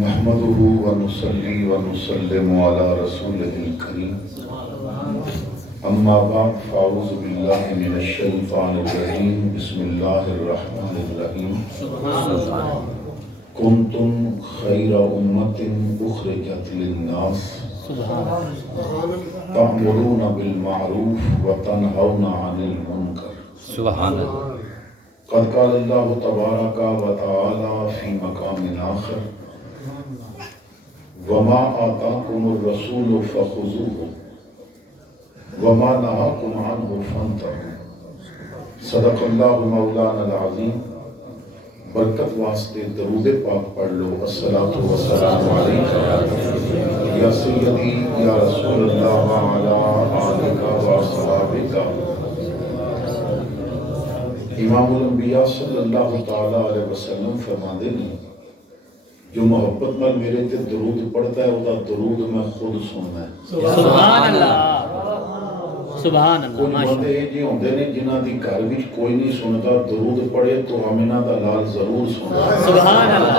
نحمده ونصلي ونسلم على رسوله الكريم اما بعد فاعوذ بالله من الشيطان الرجيم بسم الله الرحمن الرحيم كنتم خير أمة أخرجت للناس تأمرون بالمعروف وتنهون عن المنكر سبحان اللہ. قد قال الله تبارك وتعالى في مقام آخر وما آتاكم الرسول فخذوه وما نهاكم عنه فانتهوا. صدق اللہ مولانا العظیم. برکت واسطے درود پاک پڑھ لو. الصلاۃ والسلام علیک یا سیدی یا رسول اللہ وعلی آلک واصحابک. امام الانبیاء صلی اللہ تعالی علیہ وسلم فرماندے نے جو محبت نال میرے تے درود پڑھتا ہے وہ درود میں خود سننا ہے. سبحان اللہ سبحان اللہ. کوئی بندے جی ہوندے نے جنہاں دی گھر وچ کوئی نہیں سندا درود پڑھے تو آمنہ دا لال ضرور سندا. سبحان اللہ.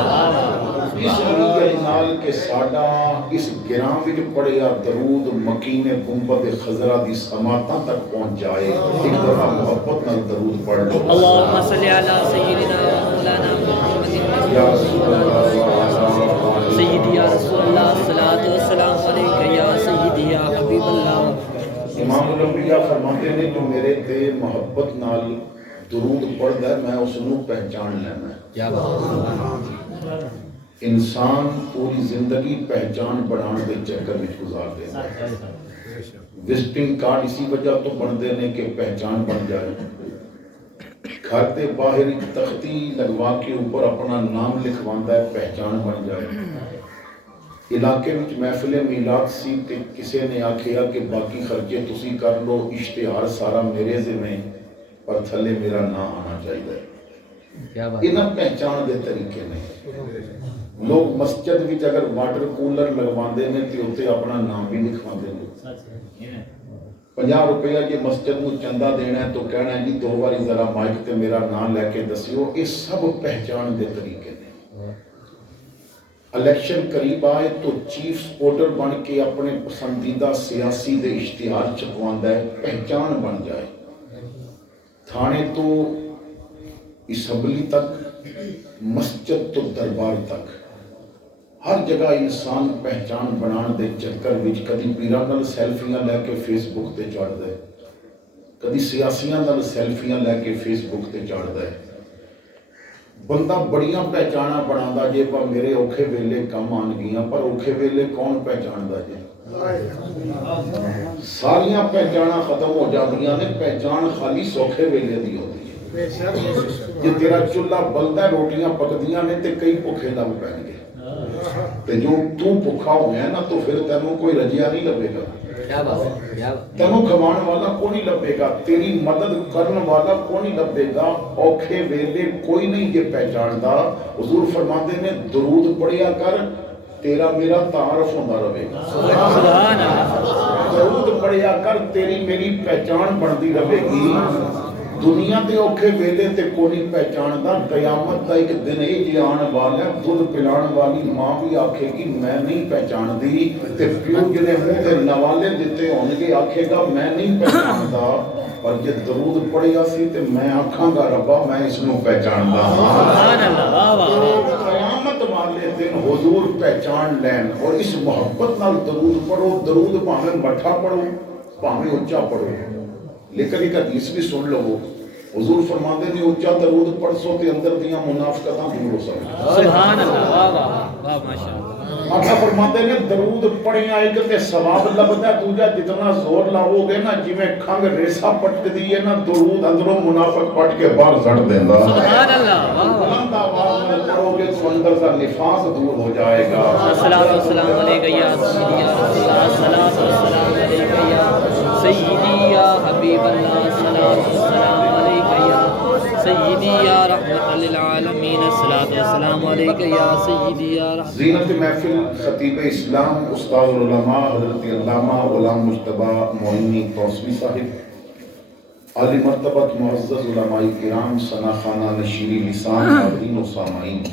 اس لیے نال کہ ساڈا اس گراں وچ پڑھیا درود مکین گنبد خضرا دی سماعتاں تک پہنچ جائے. ایک دفعہ محبت نال درود پڑھ لو. اللہم صلی علی سیدنا مولانا محمد یا رسول اللہ سیدی یا رسول اللہ صلاۃ والسلام علیک یا سیدی یا حبیب اللہ. امام الانبیاء فرماتے ہیں جو میرے تے محبت نال درود پڑھدا ہے میں اس نوں پہچان لینا ہے. کیا بات. انسان پوری زندگی پہچان بنانے دے چکر میں گزار دے. وزٹنگ کارڈ اسی وجہ تو بندے نے کہ پہچان بن جائے. گھر تے باہر ایک تختی لگوا کے اوپر اپنا نام لکھواندا ہے پہچان بن جائے. علاقے وچ محفل میلاد سی تے کسے نے آکھیا کہ باقی خرچے تسی کر لو اشتہار سارا میرے ذمہ پر تھلے میرا نام آنا چاہیے. انہاں پہچان دے طریقے نے. لوگ مسجد وچ اگر واٹر کولر لگواندے نے تے اوتے اپنا نام بھی لکھواندے نے. 50 روپیہ جی مسجد نو چندہ دینا ہے تو کہنا ہے جی 2 باری ذرا مائک تے میرا نام لے کے دسیو. یہ سب پہچان دے طریقے نے. الیکشن قریب آئے تو چیف سپورٹر بن کے اپنے پسندیدہ سیاسی دے اشتہار چھپواندا ہے پہچان بن جائے. تھانے تو اسمبلی تک مسجد تو دربار تک ہر جگہ انسان پہچان بنان دے چکر وچ کدی پیراں نال سیلفیاں لے کے فیس بک تے چڑھدا ہے, کدی سیاسیاں نال سیلفیاں لے کے فیس بک تے چڑھدا ہے. بندہ بڑیاں پہچاناں بناوندا جے پر میرے اوکھے ویلے کم آن گیاں پر اوکھے ویلے کون پہچاندا جے. ساریاں پہچاناں ختم ہو جاندیاں نے. پہچان خالی سوکھے ویلے دی ہوندی ہے. جے تیرا چولہا بلدا روٹیاں پکدیاں نے تے کئی بھوکے لگ پین گے تے جو تو بھوکا ہو گیا نا تو پھر تینوں کوئی رجیا نہیں لبے گا. تینوں کھوان والا کوئی نہیں لبے گا. تیری مدد کرن والا کوئی نہیں لبے گا. اوکھے ویلے کوئی نہیں جے پہچاندا. حضور فرماندے نے درود پڑھیا کر تیرا میرا تعارف ہوندا رہے گا. سبحان اللہ. درود پڑھیا کر تیری میری پہچان بندی رہے گی. دنیا دے اوکھے ویلے تے کوئی پہچاندا. قیامت دا ایک دن اے جی آن والا دودھ پلان والی ماں بھی آکھے گی میں نہیں پہچاندی تے پیو جنے منہ تے نوالے دتے ہون گے آکھے گا میں نہیں پہچاندا. پر جے درود پڑھیا سی تے میں آکھاں گا ربا میں اس نوں پہچاندا. سبحان اللہ. واہ واہ. قیامت والے دن حضور پہچان لین. اور اس محبت نال درود پڑھو. درود بھاویں مٹھا پڑھو بھاویں اونچا پڑھو لیکن ایک حدیث بھی سن لو. حضور فرماندے نے اونچا درود پڑھ سو تے اندر دیاں منافقتاں دور ہو سکدی. سبحان اللہ. واہ واہ واہ ماشاءاللہ. آقا فرماتے نے درود پڑھیا ایک تے ثواب لبدا. دوجا جتنا زور لاؤ گے نا جویں کھنگ ریسا پٹدی ہے نا درود اندروں منافق پٹ کے باہر سٹ دیندا. سبحان اللہ. واہ واہ. بلند آواز میں پڑھو گے تو اندر کا نفاق دور ہو جائے گا. الصلاۃ والسلام علیک یا سیدی یا رسول اللہ. الصلاۃ والسلام علیک یا سیدی یا حبیب اللہ. الصلاۃ والسلام علیک یا سیدی یا رحمت للعالمین. الصلاۃ والسلام علیک یا سیدی یا رحمت. زینت محفل خطیب اسلام استاد العلماء حضرت علامہ غلام مجتبیٰ معینی توسوی صاحب, عالی مرتبت معزز علماء کرام, ثنا خانہ نشیری لسان, حاضرین و سامعین.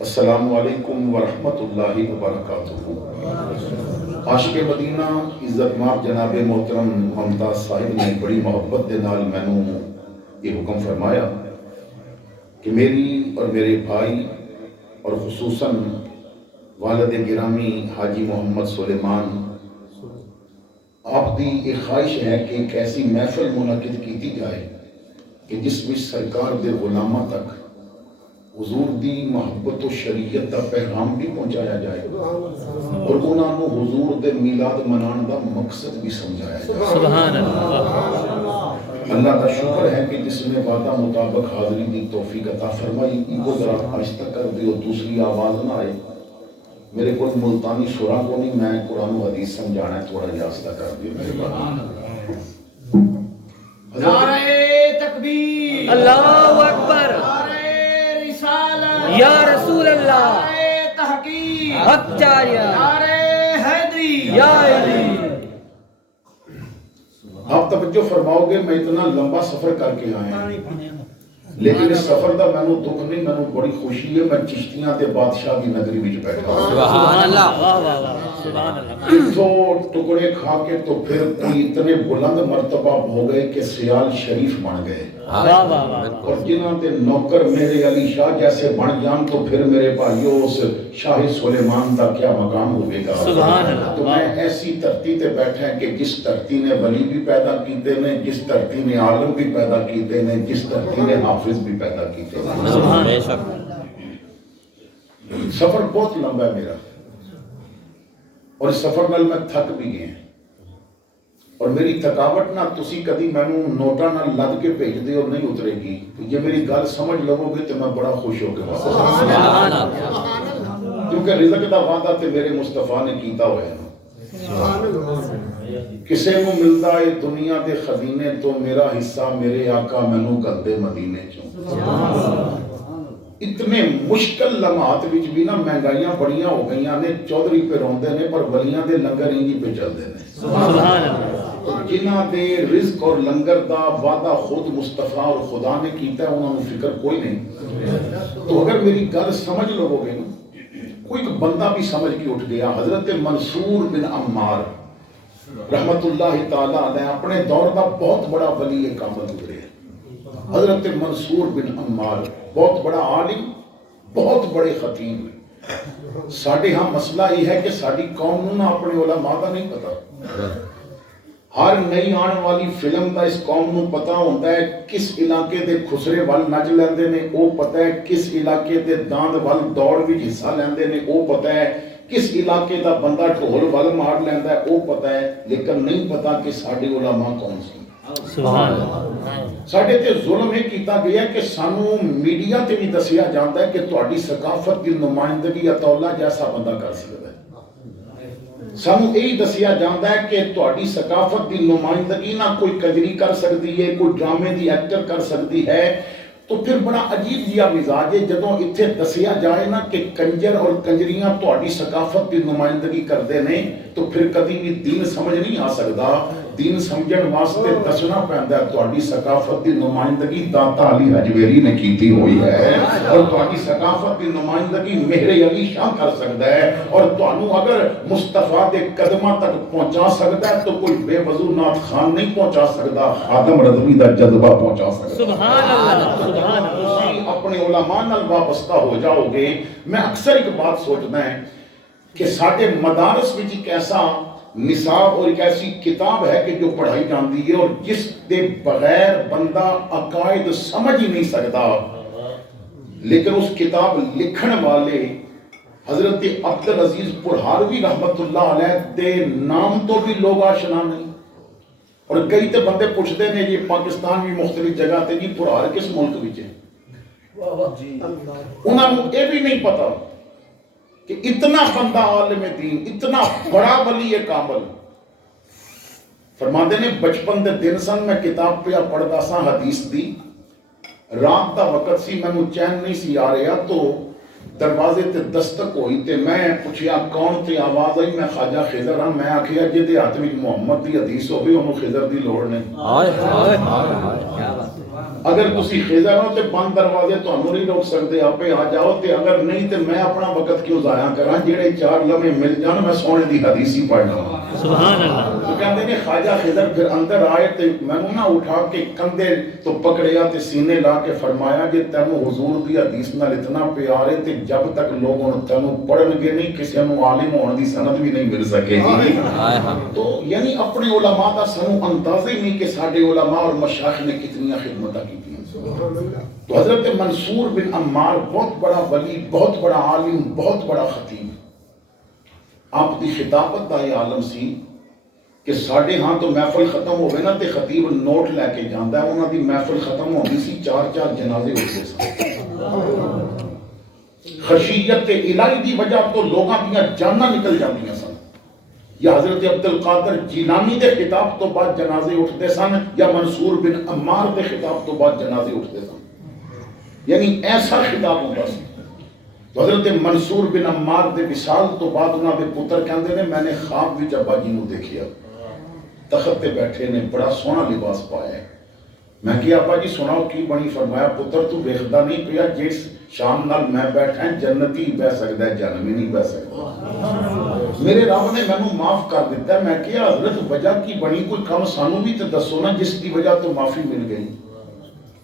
السلام علیکم ورحمۃ اللہ وبرکاتہ۔ عاشق مدینہ عزت ماب جناب محترم ممتاز صاحب نے بڑی محبت دے نال مینوں یہ حکم فرمایا کہ میری اور میرے بھائی اور خصوصاً والد گرامی حاجی محمد سلیمان آپ دی ایک خواہش ہے کہ ایک ایسی محفل منعقد کیتی جائے کہ جس میں سرکار دے غلامہ تک حضور دی محبت و شریعت دا پیغام بھی پہنچایا جائے اور انہاں نو حضور دے میلاد منان دا مقصد بھی سمجھایا جائے۔ سبحان اللہ۔ اللہ کا شکر ہے کہ جس نے وعدہ مطابق حاضری دی توفیق عطا فرمائی، کو ذرا آہستہ کر دیو، دوسری آواز نہ آئے۔ میرے کو ملتانی شورا کو نہیں، میں قرآن و حدیث سمجھانا ہے، تھوڑا جی آہستہ کر دیو میرے بات۔ نعرہ تکبیر، اللہ اکبر، نعرہ رسالت، یا رسول اللہ، نعرہ تحقیق، حق جاریہ، نعرہ حیدری، یا علی۔ آپ توجہ فرماؤ گے، میں اتنا لمبا سفر کر کے آیا ہوں، لیکن اس سفر دا میں دکھ نہیں، میں بڑی خوشی ہے، میں چشتیاں تے بادشاہ کی نگری وچ بیٹھا ہوں۔ سبحان اللہ، واہ واہ واہ، سبحان اللہ۔ تو ٹکڑے کھا کے تو پھر کوئی اتنے بلند مرتبہ ہو گئے کہ سیال شریف بن گئے، واہ واہ واہ۔ اور جنہاں تے نوکر میرے علی شاہ جیسے بن جان تو پھر میرے بھائیوں اس شاہ سلیمان دا کیا مقام ہوئے گا۔ سبحان اللہ۔ تو میں ایسی دھرتی تے بیٹھا ہے کہ جس دھرتی نے ولی بھی پیدا کیتے نے، جس دھرتی نے عالم بھی پیدا کیتے نے، جس دھرتی نے حافظ بھی پیدا کیتے نے۔ سبحان بے اللہ۔ شک۔ سفر بہت لمبا ہے میرا، اور اس سفر نال میں تھک بھی گئے ہیں، اور میری تھکاوٹ نہ تسی کدی مینوں نوٹاں نال لد کے بھیج دے اور نہیں اترے گی، جے میری گل سمجھ لو گے تو میں بڑا خوش ہو کے واپس آؤں گا، سبحان اللہ۔ کیونکہ رزق دا وعدہ تے میرے مصطفیٰ نے کیتا ہوا ہے۔ کسے کو ملدا ہے دنیا دے خزینے تو میرا حصہ میرے آقا مینوں گلدے مدینے چوں۔ اتنے مشکل لمحات وچ بھی نا مہنگائیاں بڑیاں ہو گئیاں نے، چودھری پہ روندے نے پر ولیاں دے لنگر انجی پہ چلدے نے۔ سبحان اللہ۔ جنہاں دے رزق اور لنگر دا وعدہ خود مصطفیٰ اور خدا نے کیتا ہے، انہوں نے فکر کوئی نہیں۔ تو اگر میری گل سمجھ لو گے نا، کوئی ایک بندہ بھی سمجھ کے اٹھ گیا، حضرت منصور بن عمار رحمت اللہ تعالیٰ علیہ اپنے دور دا بہت بڑا ولی کامل گزرے۔ حضرت منصور بن عمار بہت بڑا عالم، بہت بڑے خطیب۔ ساڑھے ہاں مسئلہ یہ ہے کہ ساڑھی قوم نہ اپنے علماء دا نہیں پتا۔ ہر نئی آن والی فلم دا اس قوم نو پتا ہوتا ہے کس علاقے دے خسرے وال نچ لیندے نے، او پتا ہے کس علاقے دے داند وال دوڑ بھی حصہ لیندے نے، او پتا ہے کس علاقے دا بندہ ڈھول وال مار لیندا ہے، او پتا ہے، لیکن نہیں پتا کہ ساڑھے علماء کون سی۔ سبحان اللہ۔ ساڑھے تے ظلم یہ کیتا گیا کہ سانو میڈیا تے بھی دسیا جاتا ہے کہ تہاڈی ثقافت کی نمائندگی اطولہ جیسا بندہ کر سکتا ہے۔ سانو یہی دسیا جاتا ہے کہ تہاڈی ثقافت کی نمائندگی نہ کوئی کنجری کر سکتی ہے، کوئی ڈرامے دی ایکٹر کر سکتی ہے۔ تو پھر بڑا عجیب جہا مزاج ہے جدوں اتنے دسیا جائے نا کہ کنجر اور کنجریاں تہاڈی ثقافت کی نمائندگی کرتے ہیں، تو پھر کبھی بھی دین سمجھ نہیں آ سکتا۔ دین سمجھن واسطے دسنا پیندا ہے تہاڈی ثقافت کی نمائندگی داتا علی حجویری نے کیتی ہوئی ہے، اور تہاڈی ثقافت کی نمائندگی مہر علی شاہ کر سکتا ہے، اور تانوں اگر مصطفیٰ دے قدماں تک پہنچا سکتا ہے تو کوئی بے وضو نعت خان نہیں پہنچا سکتا، خادم رضوی دا جذبہ پہنچا سکتا ہے۔ سبحان اللہ، سبحان اللہ۔ تسی اپنے علماء نال وابستہ ہو جاؤ گے۔ میں اکثر ایک بات سوچنا ہے کہ ساڈے مدارس وچ ایک ایسا نصاب اور ایک ایسی کتاب ہے کہ جو پڑھائی جاندی ہے اور جس دے بغیر بندہ عقائد سمجھ ہی نہیں سکتا، لیکن اس کتاب لکھن والے حضرت عبدالعزیز پرہاروی رحمت اللہ علیہ دے نام تو بھی لوگ آشنا نہیں، اور کئی تے بندے پوچھتے ہیں یہ پاکستان بھی مختلف جگہ تے جی پرہار کس ملک وچ ہے، انہاں نوں یہ بھی نہیں پتا کہ اتنا بندہ عالم دین، اتنا بڑا ولی کامل۔ فرماندے نے بچپن دے دن سن میں کتاب پہ پڑھدا سا حدیث دی، رات دا وقت سی مینوں چین نہیں سی آ رہا، تو دروازے تے دستک ہوئی تے میں پوچھیا کون تے آواز آئی، میں خواجہ خضر ہاں، میں آکھیا جے ہاتھ وچ محمد دی حدیث ہوے اونوں خضر دی لوڑ نہیں۔ اگر تسی خضر ہو تے بند دروازے تانوں نہیں روک سکتے، آپے آ جاؤ، تے اگر نہیں تے میں اپنا وقت کیوں ضائع کراں، جڑے 4 لمحے مل جان میں سونے دی حدیث ہی پڑھنا ہوں۔ سبحان اللہ۔ تو کہتے ہیں خواجہ خضر پھر اندر آئے تے میں نہ اٹھا کے کندھے تو پکڑیا تے سینے لا کے فرمایا کہ تینوں حضور دی حدیث نال اتنا پیار ہے تے جب تک لوگ تینوں پڑھن گے نہیں کسی نوں عالم ہونے دی سند بھی نہیں مل سکے گی۔ تو یعنی اپنے علماء دا سانوں اندازہ ہی نہیں کہ ساڈے علماء اور مشائخ نے کتنی خدمتاں کی۔ تو حضرت منصور بن عمار بہت بڑا ولی، بہت بڑا عالم، بہت بڑا خطیب، آپ دی خطابت دا یہ عالم سی کہ ساڑھے ہاں تو محفل ختم ہوئے نا تے خطیب نوٹ لے کے جاندہ ہے، انہاں دی محفل ختم ہوئی سی 4 جنازے ہوتے سن۔ خشیت الہی دی وجہ تو لوگاں دیاں جاناں نکل جاندیاں سن۔ یا حضرت عبدالقادر جیلانی دے خطاب تو بعد جنازے اٹھتے سن، یا منصور بن عمار دے خطاب تو بعد جنازے اٹھتے سن، یعنی ایسا خطاب ہوتا سی۔ تو حضرت منصور بن عمار دے وصال تو بعد انہاں دے پتر کہندے نے میں نے خواب وچ ابا جی نو دیکھیا، تخت تے بیٹھے نے، بڑا سونا لباس پایا ہے۔ میں کہا ابا جی سناؤ کی بنی؟ فرمایا پتر تو ویکھدا نہیں پیا جس شام نال میں بیٹھا ہے جنتی بہ سکدا ہے، جنم ہی نہیں بہ سکدا۔ میرے رب نے مینوں معاف کر دیتا ہے۔ میں کہا حضرت وجہ کی بنی، کوئی کم سانوں بھی تے دسو نا جس کی وجہ تو معافی مل گئی۔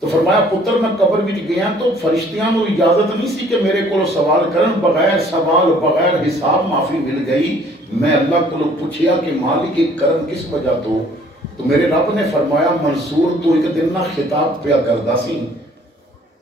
تو فرمایا پتر میں قبر وچ گیا تو فرشتیاں نو اجازت نہیں سی کہ میرے کو سوال کرن، بغیر سوال بغیر حساب معافی مل گئی۔ میں اللہ کو پوچھیا کہ مالک کرم کس وجہ تو میرے رب نے فرمایا منصور تو ایک دن نہ خطاب پیا کردا سی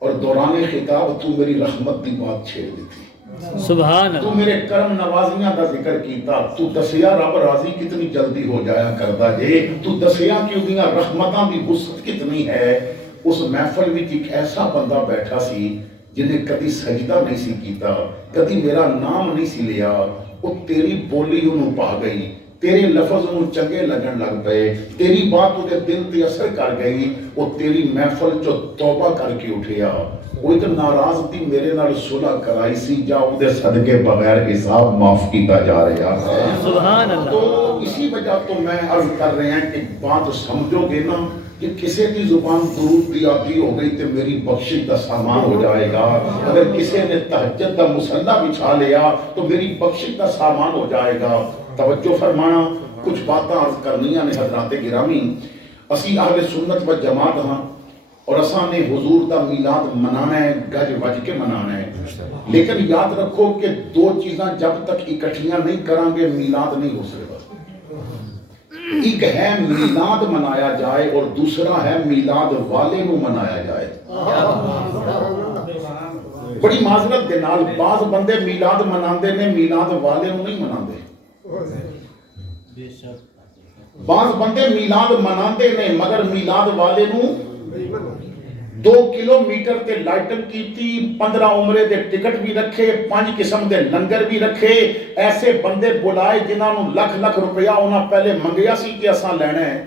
اور دوران خطاب تو میری رحمت دی بات چھیڑ دیتی، سبحان اللہ، تو میرے کرم نوازیاں دا ذکر کیتا، تو دسیا رب راضی کتنی جلدی ہو جایا کردا جے، تو دسیا کہ انہاں رحمتاں دی وسعت کتنی ہے۔ اس محفل وچ ایک ایسا بندہ بیٹھا سی جنہیں کدی سجدہ نہیں سی کیتا، کدی میرا نام نہیں سی لیا، وہ تیری بولی انہوں پا گئی، تیرے لفظ انہوں چنگے لگن لگ پئے، تیری بات انہیں دل تے اثر کر گئی، وہ تیری محفل جو توبہ کر کے اٹھیا، وہ ایک ناراض تھی میرے نال صلح کرائی سی، جا دے صدقے بغیر حساب معاف کیتا جا رہا ہے۔ سبحان اللہ۔ تو اسی وجہ تو میں عرض کر رہے ہیں کہ بات سمجھو گے نا کہ کسی کی زبان درود دی عادی ہو گئی تو میری بخشش کا سامان ہو جائے گا، اگر کسی نے تہجد کا مصلی بچھا لیا تو میری بخشش کا سامان ہو جائے گا۔ توجہ فرمانا، کچھ باتیں عرض کرنیاں نے حضرات گرامی۔ اسی اہل سنت و جماعت ہاں اور اساں نے حضور دا میلاد منانا ہے، گج وج کے منانا ہے، لیکن یاد رکھو کہ 2 چیزاں جب تک اکٹھیاں نہیں کریں گے میلاد نہیں ہو سکتا۔ ایک ہے میلاد منایا جائے اور دوسرا ہے میلاد والے نو منایا جائے۔ بڑی معذرت دے نال بعض بندے میلاد مناندے نے، میلاد والے نو نہیں مناندے۔ بعض بندے میلاد مناندے نے مگر میلاد والے نو 2 کلومیٹر تے لائٹنگ کیتی، 15 عمرے دے ٹکٹ بھی رکھے، 5 قسم دے لنگر بھی رکھے، ایسے بندے بلائے جنہاں نو لکھ روپیہ انہاں پہلے منگیا سی کہ اساں لینا ہے،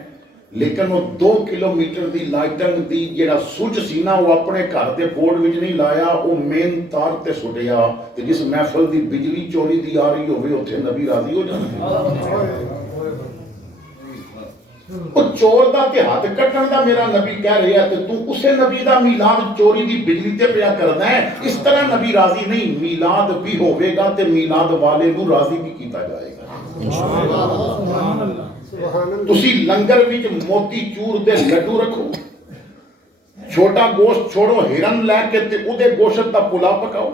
لیکن وہ 2 کلومیٹر دی لائٹنگ دی جڑا سوچ سی نا وہ اپنے گھر دے بورڈ وچ نہیں لایا، وہ مین تار تے سٹیا، تے جس محفل دی بجلی چوری دی آ رہی ہوئے اتھے نبی راضی ہو جاندے۔ وہ چور دا تے ہاتھ کٹن دا میرا نبی کہہ رہا ہے تے تو اسے نبی دا میلاد چوری دی بجلی تے پیا کرنا ہے، اس طرح نبی راضی نہیں، میلاد بھی ہوئے گا تے میلاد والے کو راضی بھی کیتا جائے گا۔ تسی لنگر وچ موتی چور دے لڈو رکھو، چھوٹا گوشت چھوڑو، ہرن لے کے تے او دے گوشت دا پلا پکاؤ،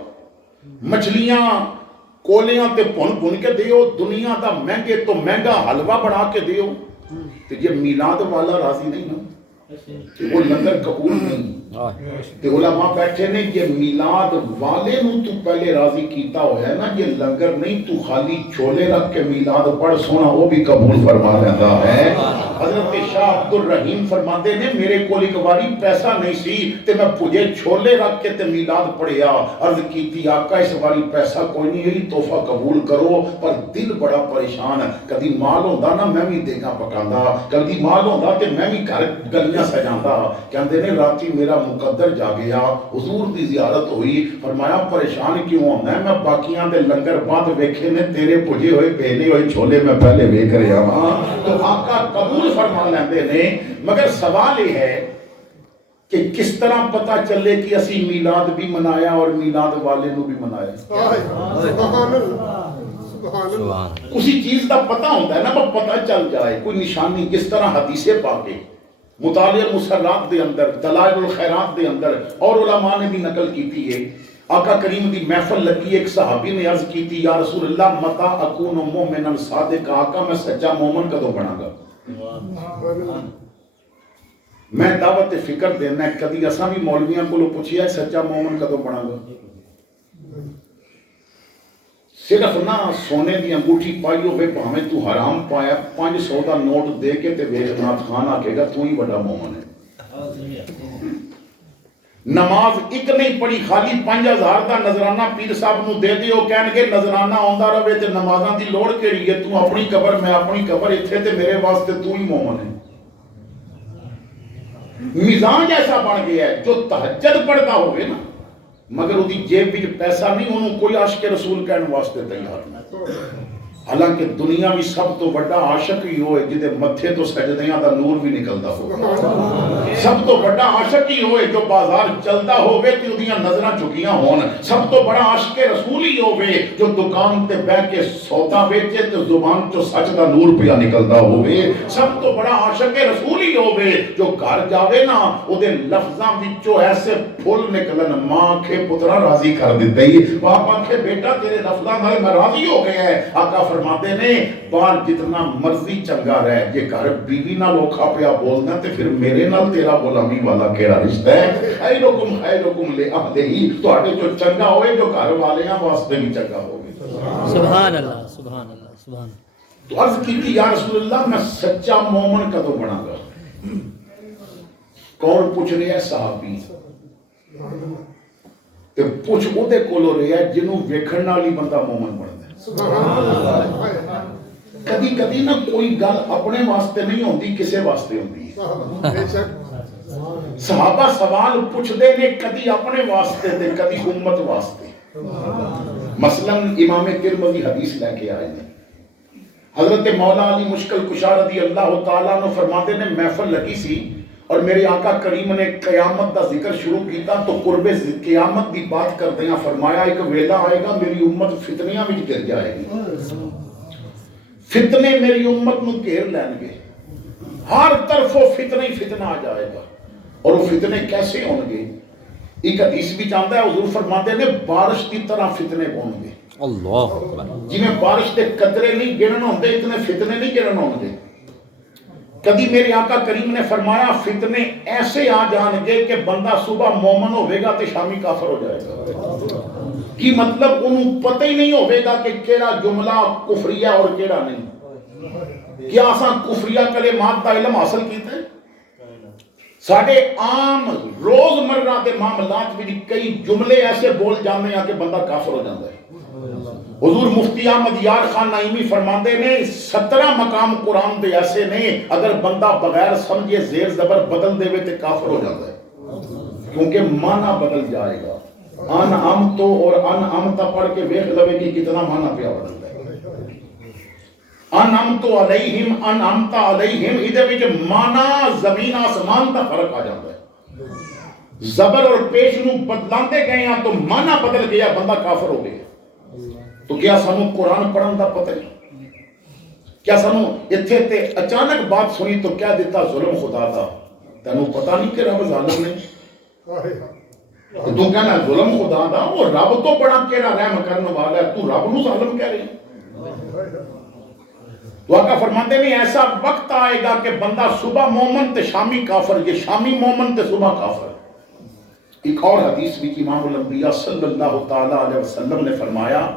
مچھلیاں کولیاں تے بھن کے دیو، دنیا دا مہنگے تو مہنگا حلوہ بنا کے دیو، تو یہ میلاد والا راضی نہیں نا، وہ لنگر قبول نہیں۔ تے علماء بیٹھے نے یہ میلاد والے نو تو پہلے راضی کیتا ہوا ہے نا، یہ لنگر نہیں، تو خالی چھولے رکھ کے میلاد پڑھ سونا وہ بھی قبول فرما لیتا ہے۔ حضرت شاہ عبد الرحیم فرماتے نے میرے کول ایک باری پیسہ نہیں سی تے میں پجے چھولے رکھ کے تے میلاد پڑھیا، عرض کیتی آقا اس باری پیسہ کوئی نہیں ہے، تحفہ قبول کرو، پر دل بڑا پریشان، کدی مال ہوندا نا میں بھی دیگا پکاندا، کدی مال ہوندا تے میں بھی گھر گلیاں سجاندا، کہندے نے راتی میرا مقدر جا گیا، حضور دی زیارت ہوئی، فرمایا پریشان کیوں ہونا ہے، میں باقیاں دے لنگر بعد ویکھے نے، تیرے پجے ہوئے پہنے ہوئے چھولے میں پہلے ویکھ رہا ہاں، تو آقا قبول فرما لیندے نے، مگر سوال یہ ہے کہ کس طرح پتا چلے کہ اسی میلاد بھی منایا اور میلاد والے نو بھی منایا. اسی چیز دا پتہ ہوتا ہے نا، وہ پتہ چل جائے کوئی نشانی. جس طرح حدیث پاکے مطالعہ المسرات دے اندر، دلائل الخیرات دے اندر اور علماء نے بھی نقل کی ہے. آقا کریم دی محفل لگی، ایک صحابی نے عرض کی تھی، یا رسول اللہ متا اکون مومنا صادقا، آقا میں سچا مومن کدوں بنا گا؟ میں دعوت فکر دینا ہے، کدی اساں بھی مولویاں کو پوچھیا سچا مومن کدوں بنا گا؟ صرف نہ سونے دی انگوٹھی پائی ہوئے پاویں تو حرام پایا 500 دا نوٹ دے کے تے ویکھ نات خان آکے گا تو ہی بڑا مومن ہے. نماز ایک نہیں پڑھی، خالی 5000 دا نظرانہ پیر صاحب نو دے دیو، کہن گے نظرانہ آندا رہے تے نمازاں دی لوڑ کیڑی ہے؟ تو اپنی قبر میں اپنی قبر، ایتھے تے میرے واسطے تو ہی مومن ہے. مزاج ایسا بن گیا ہے جو تہجد پڑھتا ہوئے نا مگر وہ جیب بھی پیسہ نہیں، انہوں کوئی عاشق رسول کہنے واسطے تیار نہیں. حالانکہ دنیا بھی سب تو بڑا عاشق ہی ہوئے جدے متھے تو سجدیاں دا نور بھی نکلتا ہو. سب تو بڑا عاشق ہی ہوئے جو بازار چلتا ہوئے تے اودیاں نظراں چکیاں ہون. سب تو بڑا عاشق رسول ہی ہوئے جو دکان تے بیٹھ کے سودا بیچے تے زبان چوں سچ دا نور پیا نکلتا ہوئے. سب تو بڑا عاشق رسول ہی ہوئے جو گھر جاوے نا او دے لفظاں وچوں ایسے پھول نکلن، ماں کے پترا راضی کر دیتے ہی، باپ آنکھے بیٹا تیرے لفظاں نال میں راضی ہو گیا ہے. آقا فرماتے نے بار جتنا مرضی چنگا رہے، یہ گھر بیوی نہ لوکھا پیا بولنا تے پھر میرے نال تیرا غلامی والا کیڑا رشتہ ہے؟ خیرکم لأہلہ، تو آٹے جو چنگا ہوئے جو گھر والے ہیں واسطے بھی چنگا ہوئے. سبحان اللہ سبحان اللہ سبحان اللہ. تو عرض کی تھی یا رسول اللہ میں سچا مومن کدوں بنا گا؟ کون پوچھ رہے ہیں؟ صحابی. تے پوچھ او دے کولو رہے ہیں جنوں ویکھن نال ہی بندہ مومن بندا ہے. کدی کدی نہ کوئی گل اپنے واسطے نہیں ہوندی، کسے واسطے ہوندی ہے. صحابہ سوال پوچھ دے نے کدی اپنے واسطے تے کدی امت واسطے. مثلا امام ترمذی حدیث لے کے آئے ہیں، حضرت مولا علی مشکل کشا رضی اللہ تعالیٰ عنہ فرماتے نے محفل لگی سی اور میرے آقا کریم نے قیامت دا ذکر شروع کیتا تو قرب قیامت دی بات کردیاں فرمایا ایک ویلا آئے گا میری امت فتنیاں وچ گر جائے گی. فتنے میری امت نو گھیر لین گے، ہر طرف وہ فتنہ ہی فتنہ آ جائے گا. اور وہ فتنے کیسے ہوں گے؟ ایک حدیث بھی جانتا ہے، حضور فرماتے نے بارش کی طرح فتنے ہوں گے. اللہ جی میں بارش کے قطرے نہیں گرن ہوندے اتنے فتنے نہیں گرن ہوندے. کبھی میرے آقا کریم نے فرمایا فتنے ایسے آ جان گے کہ بندہ صبح مومن ہوئے گا تے شامی کافر ہو جائے گا. کی مطلب انہوں پتہ ہی نہیں ہوئے گا کہ کیڑا جملہ کفریہ اور کیڑا نہیں. کیا آسان کفریہ کلمات دا علم حاصل کیتے ہیں؟ ساڑھے عام روز مرہ دے معاملات بھی کئی جملے ایسے بول جانے ہیں کہ بندہ کافر ہو جاتا ہے. حضور مفتی احمد یار خان نعیمی فرماندے نے 17 مقام قرآن دے ایسے نے اگر بندہ بغیر سمجھے زیر زبر بدل دے تے کافر ہو جاتا ہے، کیونکہ معنی بدل جائے گا. ان امتو اور ان امتا پڑھ کے ویکھ لوے کہ کتنا معنی پیا بدلتا ہے. ان امتو علیہم ان امتا علیہم ادھے وچ معنی زمین آسمان دا فرق آ جاتا ہے. زبر اور پیش نو بدلاندے گئے ہیں تو معنی بدل گیا، بندہ کافر ہو گیا. تو کیا سانو قرآن پڑھن دا پتہ نہیں؟ کیا سانو اتھے تے اچانک بات سنی تو کیا دیتا ظلم خدا دا؟ تینوں پتہ نہیں کہ رب ظالم نہیں؟ تو کہنا ظلم خدا دا، وہ رب تو بڑا کیڑا رحم کرنے والا ہے، تو رب نو ظالم کہہ رہے ہیں. تو آقا فرماتے ہیں ایسا وقت آئے گا کہ بندہ صبح مومن تے شامی کافر، یہ شامی مومن تے صبح کافر. ایک اور حدیث بھی امام الانبیاء صلی اللہ تعالیٰ علیہ وسلم نے فرمایا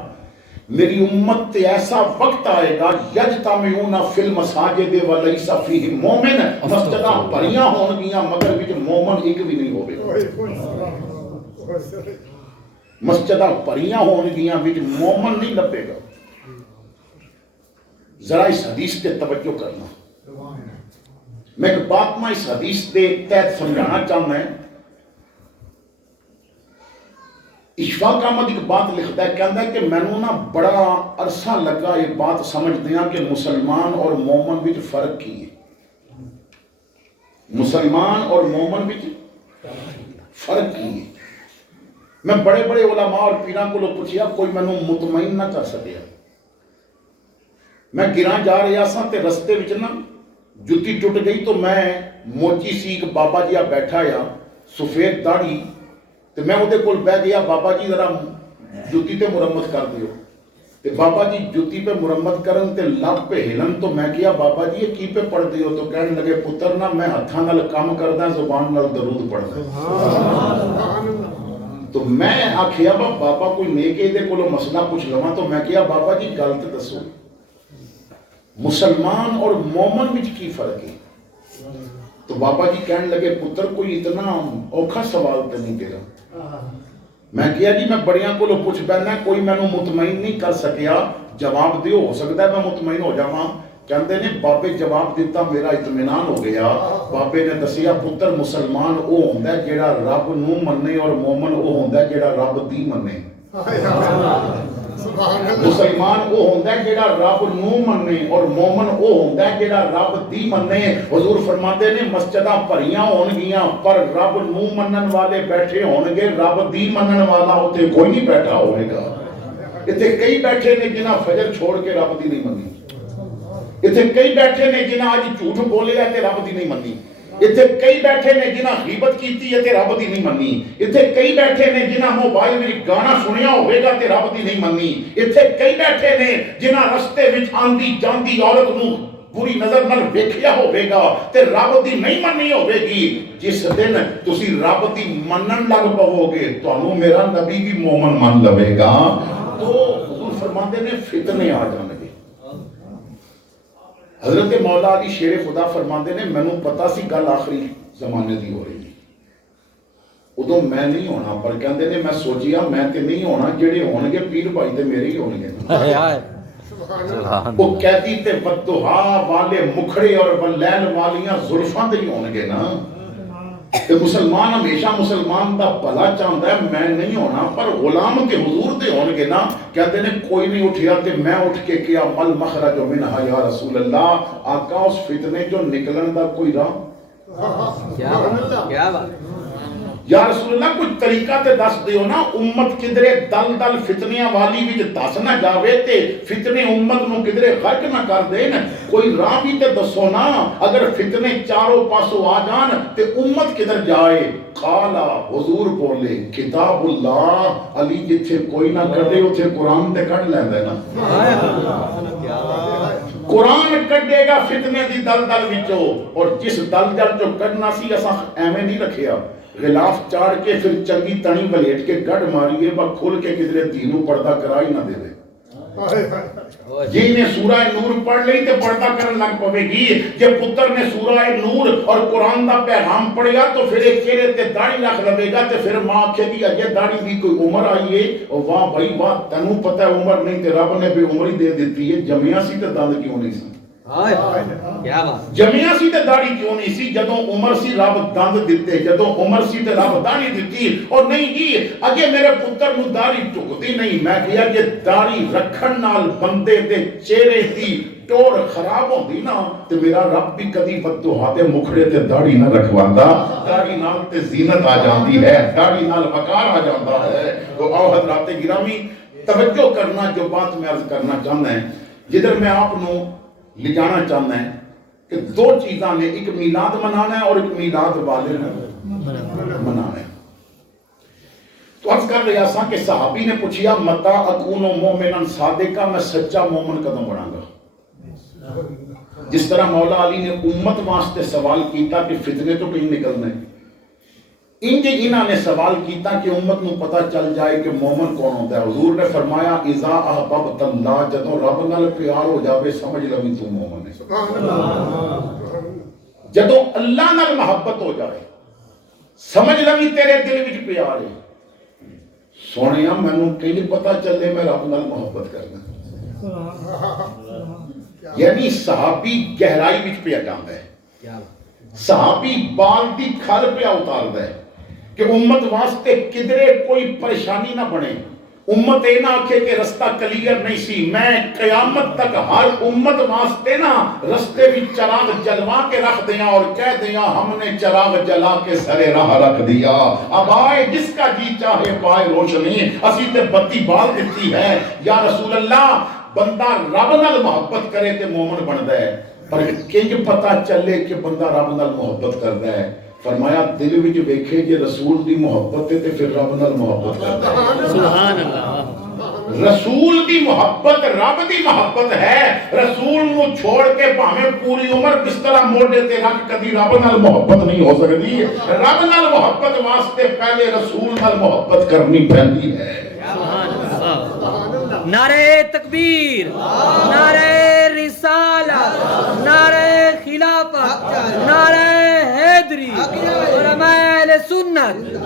میری امت تے ایسا وقت آئے گا یجتمعون فی المساجد ولیس فیہم مومن، مسجدہ بھریاں ہون گیاں مگر وچ مومن ایک بھی نہیں ہوگا. مسجدہ بھریاں ہون گیاں وچ مومن نہیں لبے گا. ذرا اس حدیث کے توجہ کرنا. میں ایک بات میں اس حدیث کے تحت سمجھانا چاہتا ہے. اشفاق احمد ایک بات لکھتا ہے، کہتا ہے کہ میں نے بڑا عرصہ لگا یہ بات سمجھ دیا کہ مسلمان اور مومن وچ فرق کی ہے. مسلمان اور مومن وچ فرق کی ہے. میں بڑے بڑے علماء اور پیراں کو پوچھیا, کوئی مینوں مطمئن نہ کر سکیا. میں گراں جا رہا سا تے رستے وچ نا جُتی ٹوٹ گئی, تو میں موچی سی ایک بابا جی بیٹھا یا سفید داڑھی, تے میں وہ دے کول بیٹھ گیا, بابا جی ذرا جُتی تے مرمت کر دیو. تے بابا جی جُتی پہ مرمت کرن تے لب پہ ہلن, تو میں کیا بابا جی یہ کی پہ پڑھ دیو؟ تو کہنے لگے پتر نا میں ہتھاں نال کام کردا, زبان نال درود پڑھدا. تو میں آکھیا بابا کوئی نیک دے کولو مسئلہ پوچھ لواں. تو میں کیا بابا جی گل تے دسو, مسلمان اور مومن وچ کی فرق ہے؟ تو بابا جی کہنے لگے پتر کوئی اتنا اوکھا سوال تے نہیں تیرا. میں کیا جی میں بڑیاں کو پوچھ بینا, کوئی میں نو مطمئن نہیں کر سکیا, جواب دیو, ہو سکتا ہے میں مطمئن ہو جاواں. کہندے نے بابے جواب دیتا, میرا اطمینان ہو گیا. بابے نے دسیا پتر مسلمان او ہوندا ہے جیڑا رب نو منے, اور مومن او ہوندا ہے جیڑا رب دی منے. مسلمان او ہوندا ہے جیڑا رب نو منے, اور مومن او ہوندا ہے جیڑا رب دی منے. حضور فرماتے نے مسجداں بھریاں ہون گیاں پر رب نو منن والے بیٹھے ہون گے, رب دی منن والا اوتے کوئی نہیں بیٹھا ہوئے گا. ایتھے کئی بیٹھے نے جنہاں فجر چھوڑ کے رب دی نہیں منی. ایتھے کئی بیٹھے نے جنہاں اج جھوٹ بولیا تے رب دی نہیں منی. ایتھے کئی بیٹھے نے جنہاں غیبت کیتی ہے تے رب دی نہیں منی. ایتھے کئی بیٹھے نے جنہاں موبائل وچ گانا سنیا ہوئے گا تے رب دی نہیں منی. ایتھے کئی بیٹھے نے جنہاں رستے وچ آندی جاندی عورت نو بری نظر نال ویکھیا ہوئے گا تے رب دی نہیں منی ہوئے گی. جس دن تسی رب دی منن لگ پو گے, تانوں میرا نبی بھی مومن من لوے گا. تو حضور فرماندے نے فتنے آ جان گے. حضرت مولا علی شیر خدا فرماندے نے مینوں پتا سی گل آخری زمانے دی ہو رہی ہے, ادو میں نہیں ہونا, پر کہندے نے میں سوچیا میں تے نہیں ہونا, جڑے ہون گے پیر بھائی تے میرے ہی ہون گے. وہ قیدی تے بددعا والے مکھڑے اور بلیل والیاں زلفاں تے ہی ہون گے نا. تے مسلمان ہمیشہ مسلمان دا بھلا چاہندا ہے, میں نہیں ہونا, پر غلام تے حضور دے ہون گے نا. کہتے ہیں کوئی نہیں اٹھیا تے میں اٹھ کے کیا مل مخرج منہا یا رسول اللہ, آقا اس فتنے جو نکلن دا کوئی راہ, کیا بات, یا رسول اللہ کوئی طریقہ تے دس دیو نا, امت کدرے دل دل فتنیاں والی وچ دس نہ جاوے تے فتنے امت نو کدرے غرق نہ کر دین. کوئی راہ بھی تے دسو نا, اگر فتنے چاروں پاسوں آ جان تے امت کدھر جائے. قالا حضور بولے کتاب اللہ, علی جتھے کوئی نہ کڈے اتھے قرآن تے کڈ لیندا ہے نا. قرآن کڈے گا فتنے دی دل دل وچوں, اور جس دل دل چوں کڈنا سی اساں ایویں نہیں رکھیا, غلاف چاڑ کے پھر چنگی تنی ولیٹ کے گڑ ماریے با کھل کے کدھرے دینوں پردہ کرائی نہ دے دے. جی نے سورہ نور پڑھ لئی تے پردہ کرن لگ پوے گی. جے پتر نے سورہ نور اور قرآن دا پیغام پڑھیا تو پھر ایک چہرے تے داڑھی رکھ لوے گا, تے پھر ماں آکھے گی اجے داڑھی دی کوئی عمر آئی ہے, اور واہ بھائی واہ تینوں پتہ ہے عمر نہیں تے رب نے بے عمری دے دیتی ہے. جمعیاں سی تے دند کیوں نہیں سی, جمعیاں سی تے داڑھی کیوں نہیں سی, جدوں عمر سی رب دند دیتے, جدوں عمر سی تے رب داڑھی دیتی. اور نہیں جی اگے میرے پتر نو داڑھی ٹکدی نہیں. میں کہیا کہ داڑھی رکھن نال بندے دے چہرے دی ٹور خراب ہوندی نا, تے میرا رب بھی کدی بددعا تے مکھڑے تے داڑھی نہ رکھواندا. داڑھی نال تے زینت آ جاندی ہے, داڑھی نال وقار آ جاندا ہے. تو آؤ حضرات گرامی توجہ کرنا, جو بات میں عرض کرنا چاہنا ہے, جدھر میں آپ نو لے جانا چاہنا ہے کہ دو چیزاں نے, ایک میلاد منانا ہے اور ایک میلاد والے منانا ہے. تو عرض کر رہا سا کہ صحابی نے پوچھیا متا اکون مومنن صادقا, میں سچا مومن کدوں بنا گا. جس طرح مولا علی نے امت واسطے سوال کیتا کہ فتنے تو کہیں نکلنے, انج انہاں نے سوال کیتا کہ امت نو پتہ چل جائے کہ مومن کون ہوتا ہے. حضور نے فرمایا اذا احببت اللہ, جدوں رب نال پیار ہو جاوے سمجھ لوی تو مومن ہے. جدوں اللہ نال محبت ہو جائے سمجھ لوی تیرے دل وچ پیار ہے. سونیا مینوں کہ پتہ چلے میں رب نال محبت کرنا. یعنی صحابی گہرائی وچ پیا جاندا ہے, صحابی بال دی کھل پیا اتاردا ہے کہ امت واسطے کدرے کوئی پریشانی نہ بنے. امت یہ نہ آکھے کہ رستہ کلیئر نہیں سی، میں قیامت تک ہر امت واسطے نا رستے بھی چراغ جلوا کے رکھ دیا اور کہہ دیا ہم نے چراغ جلا کے سرے راہ رکھ دیا، اب آئے جس کا جی چاہے پائے روشنی، اسی تے بتی بال دیتی ہے۔ یا رسول اللہ بندہ رب نال محبت کرے تے مومن بندا ہے، پر کنج پتہ چلے کہ بندہ رب نال محبت کردا ہے؟ فرمایا دل وچ ویکھے جے رسول دی محبت ہے تے پھر رب نال محبت کردا ہے۔ سبحان اللہ، رسول دی محبت رب دی محبت ہے، رسول نو چھوڑ کے بھاویں پوری عمر بستر موڈے تے رکھ کدی رب نال محبت نہیں ہو سکتی۔ رب نال محبت واسطے پہلے رسول نال محبت کرنی پیندی ہے۔ سبحان اللہ، نعرہ تکبیر، نعرہ رسالت، نعرہ خلافت، نعرہ حیدری، علماء اہل سنت۔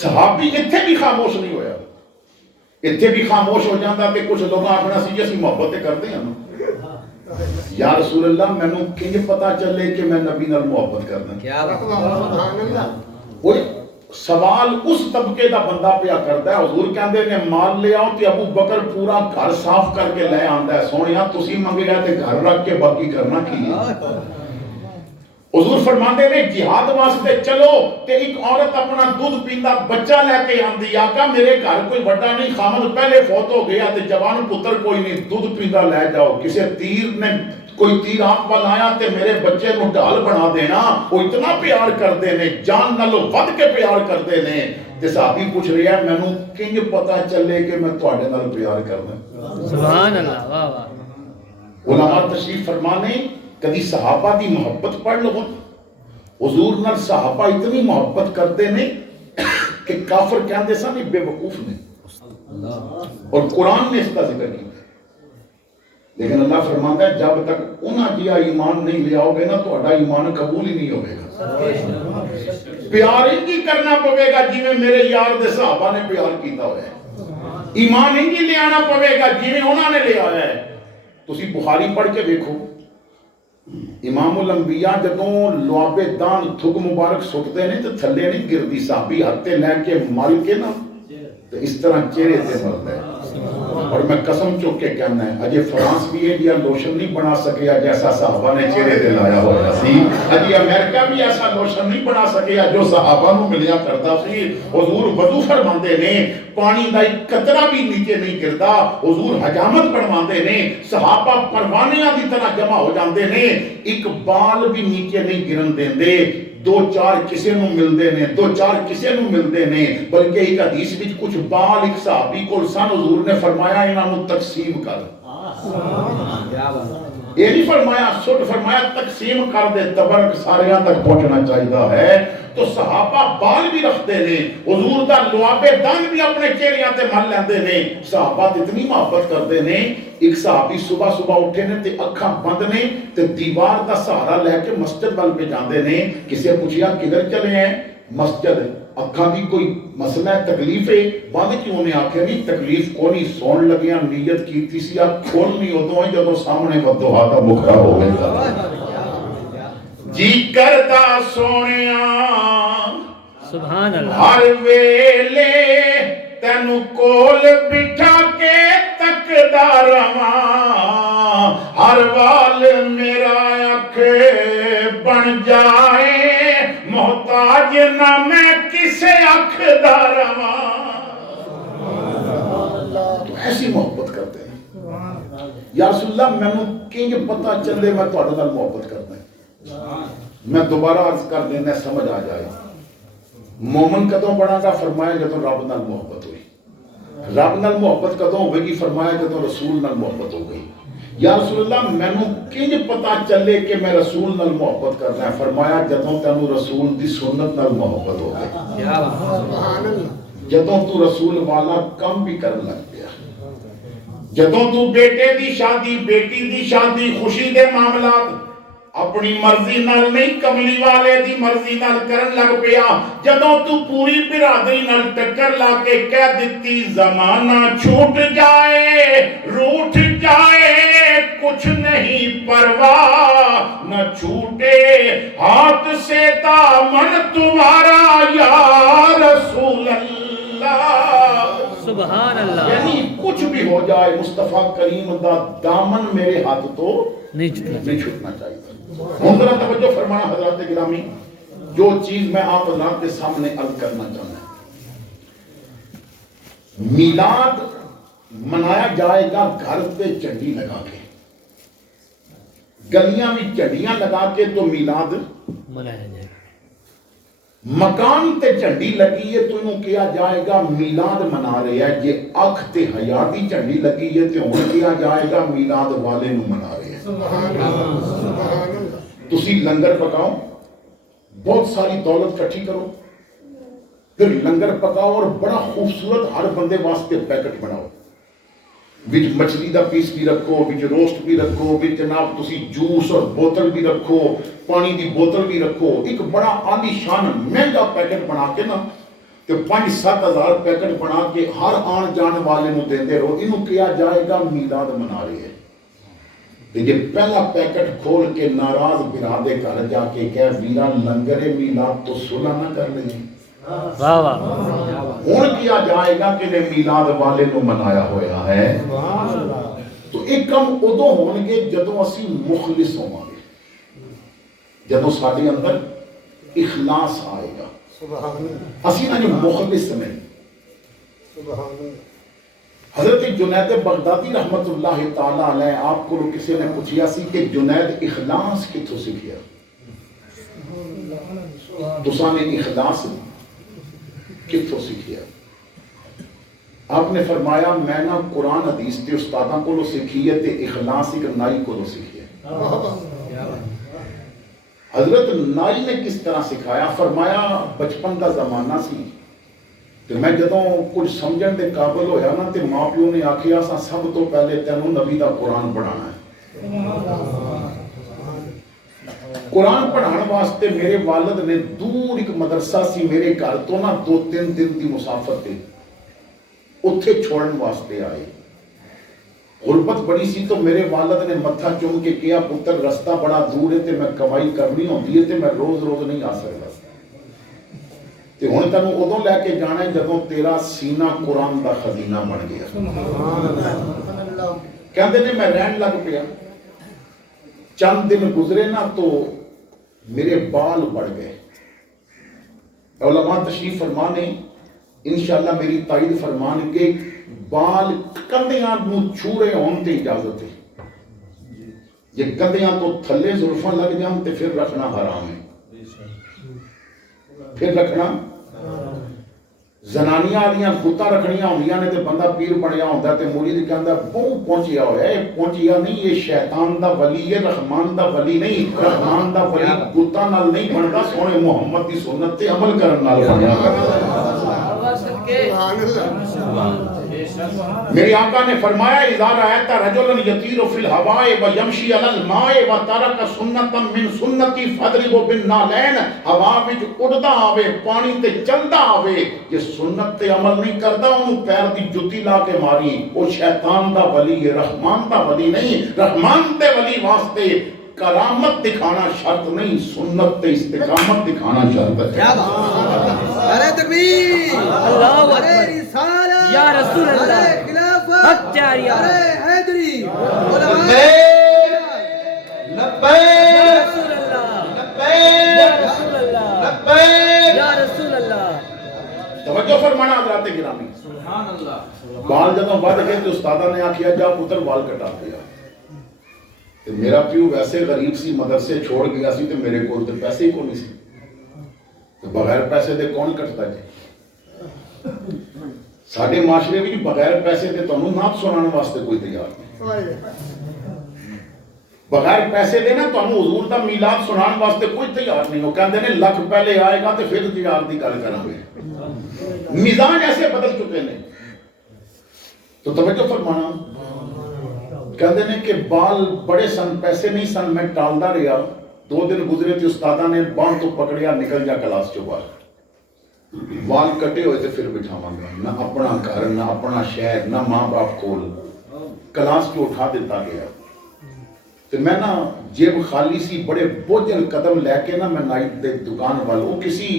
صحابی اتھے بھی خاموش نہیں ہویا، اتھے بھی خاموش ہو جاتا کہ کچھ لوگ آخنا سی جیسی محبتیں کرتے ہیں۔ یا رسول اللہ میں نو کنج پتا چلے کہ میں نبی نال محبت کردا۔ وہ سوال اس طبقے دا بندہ پیا کردا ہے، حضور کہندے نے مال لے آؤ تے ابو بکر پورا گھر صاف کر کے لے آندا ہے، سونیا تسی منگیا تے گھر رکھ کے باقی کرنا کی ہے؟ حضور فرماندے نے جہاد واسطے چلو تے ایک عورت اپنا دودھ پیندا بچہ لے کے آندی، آقا میرے گھر کوئی بڑا نہیں، خامد پہلے فوت ہو گیا تے جوان پتر کوئی نہیں، دودھ پیندا لے جاؤ، کسے تیر نے کوئی تیر آپ وال آیا تے میرے بچے نو ڈال بنا دینا۔ وہ اتنا پیار کردے نے، جان نالو ود کے پیار کردے نے۔ تے صحابی پوچھ رہا ہے مینوں کنج پتہ چلے کہ میں تواڈے نال پیار کردا۔ سبحان اللہ، واہ واہ۔ علماء تشریف فرمانے کدی صحابہ دی محبت پڑھ لو، حضور نال صحابہ اتنی محبت کرتے نے کہ کافر کہندے سن یہ بے وقوف نے، اور قرآن نے اس کا ذکر کیا۔ لیکن اللہ فرماتا ہے جب تک انہاں جیا ایمان نہیں لے آؤ گے نا تو اڈا ایمان قبول ہی نہیں ہوئے گا۔ پیار ہی کرنا پوے گا جی میں میرے یار دے صحابہ نے پیار کیتا ہوئے ہے، ایمان ہی لے آنا پوے گا جی میں انہاں نے لے آیا ہے۔ تسی بخاری پڑھ کے دیکھو، امام الانبیاء جدوں لعاب دان تھک مبارک سٹتے نے تو تھلے نہیں گردی، صحابی ہاتھے لے کے مل کے نا تو اس طرح چہرے تے مرد ہے۔ اور میں قسم چک کے کہنا ہے اجے فرانس بھی انڈیا لوشن نہیں بنا سکیا جیسا صحابہ نے چہرے تے لایا ہوا سی، اجے امریکہ بھی ایسا لوشن نہیں بنا سکیا جو صحابہ نو ملیا کرتا سی۔ حضور وضو فرماندے نے پانی دا ایک قطرہ بھی نیچے نہیں گردا، حضور حجامت فرماندے نے صحابہ پروانیاں دی طرح جمع ہو جاندے نے، ایک بال بھی نیچے نہیں گرن دیندے، دو چار کسے نو ملدے نے، دو چار کسے نو ملدے نے، بلکہ ایک حدیث وچ کچھ بال ایک صحابی کول سن، حضور نے فرمایا انہاں نو تقسیم کر۔ یہ نہیں فرمایا سٹ، فرمایا تقسیم کر دے، تبرک ساریاں تک پہنچنا چاہیدہ ہے۔ تو صحابہ بال بھی رکھتے نے، حضور دا لعاب دان بھی اپنے چہریاں تے مل لیندے نے، صحابہ اتنی محبت کرتے نے۔ ایک صحابی صبح صبح اٹھے نے تے اکھاں بند نے تے دیوار دا سہارا لے کے مسجد وال پہ جاندے نے، کسے پوچھیا کدھر چلے ہیں؟ مسجد۔ اکھاں دی کوئی مسئلہ ہے، تکلیف ہے؟ بند کیوں نے آکھے نہیں تکلیف کو نہیں، سون لگیاں نیت کیتی سی آپ کھول نہیں ہوتا ہے جب سامنے ودوہا دا مکھڑا ہو گیا۔ جی کرتا سونیاں سبحان اللہ، ہر ویلے تینو کول بٹھا کے تکدا رواں، ہر وال میرا اکھ بن جائے، محتاج نہ میں کسے اکھ دا رواں۔ تو ایسی محبت کرتے ہیں۔ یا رسول اللہ میں نو کنج پتہ چلے میں تواڈے نال محبت کرتا ہوں۔ میں دوبارہ عرض کر دینا سمجھ آ جائے، مومن کدوں بنا گا؟ فرمایا جدوں رب نال محبت ہوئی۔ رب نال محبت کدوں ہوئے گی؟ فرمایا جدوں رسول نال محبت ہو گئی۔ یا رسول اللہ میں نو کنج پتا چلے کہ میں رسول نال محبت کرنا ہے؟ فرمایا جدوں تینوں رسول دی سنت نال محبت ہو گئی، جدوں تو رسول والا کم بھی کرن لگ گیا، جدوں تو بیٹے دی شادی بیٹی دی شادی خوشی دے معاملات اپنی مرضی نال نہیں کملی والے دی مرضی نال کرن لگ پیا، جدوں تو پوری برادری نال ٹکر لا کے کہہ دیتی زمانہ چھوٹ جائے روٹھ جائے کچھ نہیں پرواہ نہ چھوٹے ہاتھ سے دامن تمہارا یا رسول اللہ۔ سبحان اللہ یعنی کچھ بھی ہو جائے مصطفیٰ کریم دا دامن میرے ہاتھ تو نہیں چھٹنا نہیں چھوٹنا چاہیے۔ ہم ذرا توجہ فرمانا حضرات گرامی، جو چیز میں آپ حضرات کے سامنے عرض کرنا چاہتا ہوں، میلاد منایا جائے گا گھر پہ جھنڈی لگا کے، گلیاں میں جھنڈیاں لگا کے تو میلاد منایا جائے گا۔ مکان تے جھنڈی لگی ہے تو انہوں کیا جائے گا میلاد منا رہے ہیں، یہ اکھ تے حیاتی جھنڈی لگی ہے تو انہوں کیا جائے گا میلاد والے نو منا رہے ہیں۔ تسی لنگر پکاؤ، بہت ساری دولت کٹھی کرو، پھر لنگر پکاؤ اور بڑا خوبصورت ہر بندے واسطے پیکٹ بناؤ، وچ مچھلی دا پیس بھی رکھو، وچ روسٹ بھی رکھو، وچ جناب تسی جوس اور بوتل بھی رکھو، پانی دی بوتل بھی رکھو، ایک بڑا عالی شان مہنگا پیکٹ بنا کے نا تو 5-7 ہزار پیکٹ بنا کے ہر آن جان والے نو دیندے رہو، انہوں کیا جائے گا میلاد منا رہے ہیں۔ لیکن پہلا پیکٹ کھول کے ناراض برادے گھر جا کے کہہ ویرا لنگرے میلاد تو صلح نہ کر لیں، واہ واہ ہون کیا جائے گا کہ نے میلاد والے نو منایا ہویا ہے۔ تو ایک کم ادو ہون گے جدوں اسی مخلص ہوں گے، جدوں ساڈے اندر اخلاص آئے گا، اسی نا جو مخلص نہیں۔ حضرت جنید بغدادی رحمت اللہ تعالی علیہ، آپ کو کسی نے پوچھیا سی کہ جنید اخلاص کتھوں سیکھیا؟ تساں نے اخلاص کتھوں سیکھیا؟ آپ نے فرمایا میں نا قرآن حدیث تے استاداں کو سیکھی ہے تے اخلاص ایک نائی کو سیکھی ہے۔ حضرت نائی نے کس طرح سکھایا؟ فرمایا بچپن دا زمانہ سی تے میں جدوں کچھ سمجھن دے قابل ہویا نا تے ماں پیو نے آکھیا سا سب تو پہلے تینوں نبی دا قرآن پڑھانا ہے۔ قرآن پڑھان واسطے میرے والد نے دور ایک مدرسہ سی میرے گھر تو نا 2-3 دن دی مسافت تے اتھے چھوڑن واسطے آئے۔ غربت بڑی سی تو میرے والد نے متھا چوم کے کیا پتر رستہ بڑا دور ہے تے میں کمائی کرنی ہوندی ہے تے میں روز روز نہیں آ سکتا تے ہن تینوں ادوں لے کے جانا ہے جدوں تیرا سینہ قرآن دا خزینہ بن گیا۔ کہندے نے میں رہن لگ پیا، چند دن گزرے نا تو میرے بال بڑھ گئے۔ علماء تشریف فرمانے انشاءاللہ میری تائید فرمان کے بال کندیاں نو چھوڑے ہون تے اجازت ہے، یہ کندیاں تو تھلے زلفاں لگ جان تے پھر رکھنا حرام ہے، پھر رکھنا زنانیاں آدیاں گتا رکھنیاں ہوندیاں نے تے بندہ پیر بنیا ہوندا تے مرید کہندا بہت پہنچیا ہوا ہے، پہنچیا نہیں، یہ شیطان دا ولی ہے، رحمان دا ولی نہیں۔ رحمان دا ولی گتا نال نہیں بندا، سونے محمد دی سنت تے عمل کرن نال بندا۔ میری آقا نے فرمایا اذا رأیت رجلا یطیر فی الہواء ویمشی علی الماء وترک سنتا من سنتی فاضرب بالنعلین، ہوا وچ اڑدا آوے پانی تے چلدا آوے یہ سنت تے عمل نہیں کردا انہوں پیر دی جتی لا کے ماری، وہ شیطان دا ولی ہے، رحمان دا ولی نہیں۔ رحمان دے ولی واسطے کرامت دکھانا شرط نہیں، سنت تے استقامت دکھانا شرط ہے۔ کیا بات! نعرہ تکبیر! اللہ نعرہ اکبر! رسالت! یا رسول اللہ! نعرہ خلافت! حق جاریہ! نعرہ حیدری! یا رسول اللہ! یا رسول اللہ! یا رسول اللہ! توجہ فرمانا حضرات گرامی، بال جدوں بڑھ گئے تو استادہ نے آکھیا جا پتر بال کٹا دیا۔ میرا پیو ویسے غریب سی مدرسے چھوڑ گیا سی تے میرے کول تے پیسے ہی کو نہیں سی، تو بغیر پیسے دے کون کٹتا جی؟ ساڈے معاشرے وچ بغیر پیسے دے تانوں نعت سنانے واسطے کوئی تیار نہیں، بغیر پیسے دے نا تانوں حضور دا میلاد سنان واسطے کوئی تیار نہیں۔ وہ کہندے نے لکھ پہلے آئے گا تے پھر تجارت دی گل کراں گے، مزاج ایسے بدل چکے نے۔ تو توجہ فرمانا، کہندے نے کہ بال بڑے سن، پیسے نہیں سن، میں ٹالدا رہا، 2 دن گزرے تھے استادہ نے بان تو پکڑیا نکل جا کلاس چوں باہر، وال کٹے ہوئے تھے پھر بٹھاواں گا، نہ اپنا گھر نہ اپنا شہر نہ ماں باپ کول، کلاس چوں اٹھا دیتا گیا۔ تو میں نا جیب خالی سی، بڑے بوجھل قدم لے کے نا میں نائٹ دے دکان والوں کسی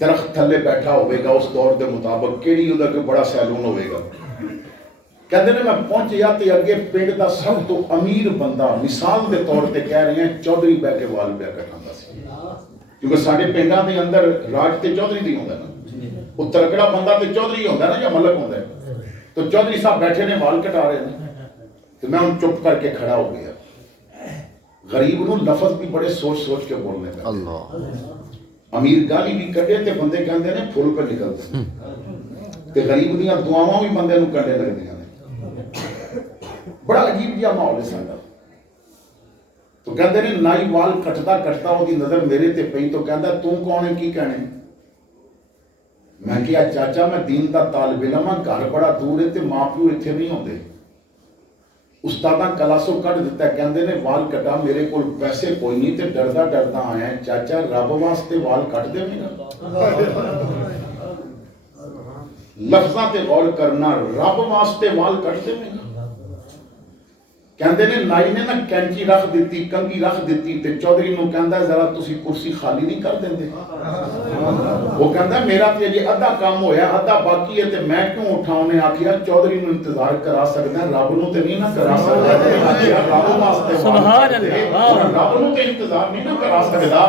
درخت تھلے بیٹھا ہوئے گا، اس دور دے مطابق کیڑی ہوگا کہ بڑا سیلون ہوئے گا، کہتے ہیں میں پہنچیا تے اگے پنڈ دا سب تو امیر بندہ مثال دے طور تے کہہ رہے ہیں چودھری بہ کے وال پیا کٹانا سی کیونکہ ساڈے پنڈاں دے اندر راج تے چودھری دی ہوندا نا وہ ترکڑا بندہ تے چودھری ہوندا نا یا ملک ہوندا ہے تو چودھری صاحب بیٹھے نے وال کٹا رہے ہیں تو میں ان چپ کر کے کھڑا ہو گیا غریب نو لفظ بھی بڑے سوچ سوچ کے بولنے پہ اللہ امیر گالی بھی کٹے تے بندے کہندے نے پھول پہ نکلتے تے غریب دیاں دعاواں بھی بندے نو کنڈے لگدیاں بڑا عجیب جہا ماحول ہے ساڈا تو کہندے نے نائی وال کٹدا کٹدا وہ دی نظر میرے تے پئی تو کہندا تو کون ہے کی کہنے میں کہا چاچا میں دین دا طالب علم ہاں گھر بڑا دور ہے تے ماں پیو ایتھے نہیں ہوندے استاداں کلاسوں کٹ دیتا ہے کہندے نے وال کٹا میرے کول پیسے کوئی نہیں تے ڈردا ڈردا آیا ہے چاچا رب واسطے وال کٹ دے میرا لفظاں تے غور کرنا رب واسطے وال کٹ دے میرا کہندے نے نائی نے نا کینچی رکھ دیتی کنگھی رکھ دیتی تے چودھری نو کہندا ذرا تسی کرسی خالی نہیں کر دیندے وہ کہندا میرا تے یہ ادھا کام ہویا ادھا باقی ہے تے میں کیوں اٹھاؤں نے آکھیا چودھری نو انتظار کرا سکدا رب نو تے نہیں نہ کرا سکدا رب واسطے سبحان اللہ رب نو تے انتظار نہیں نہ کرا سکدا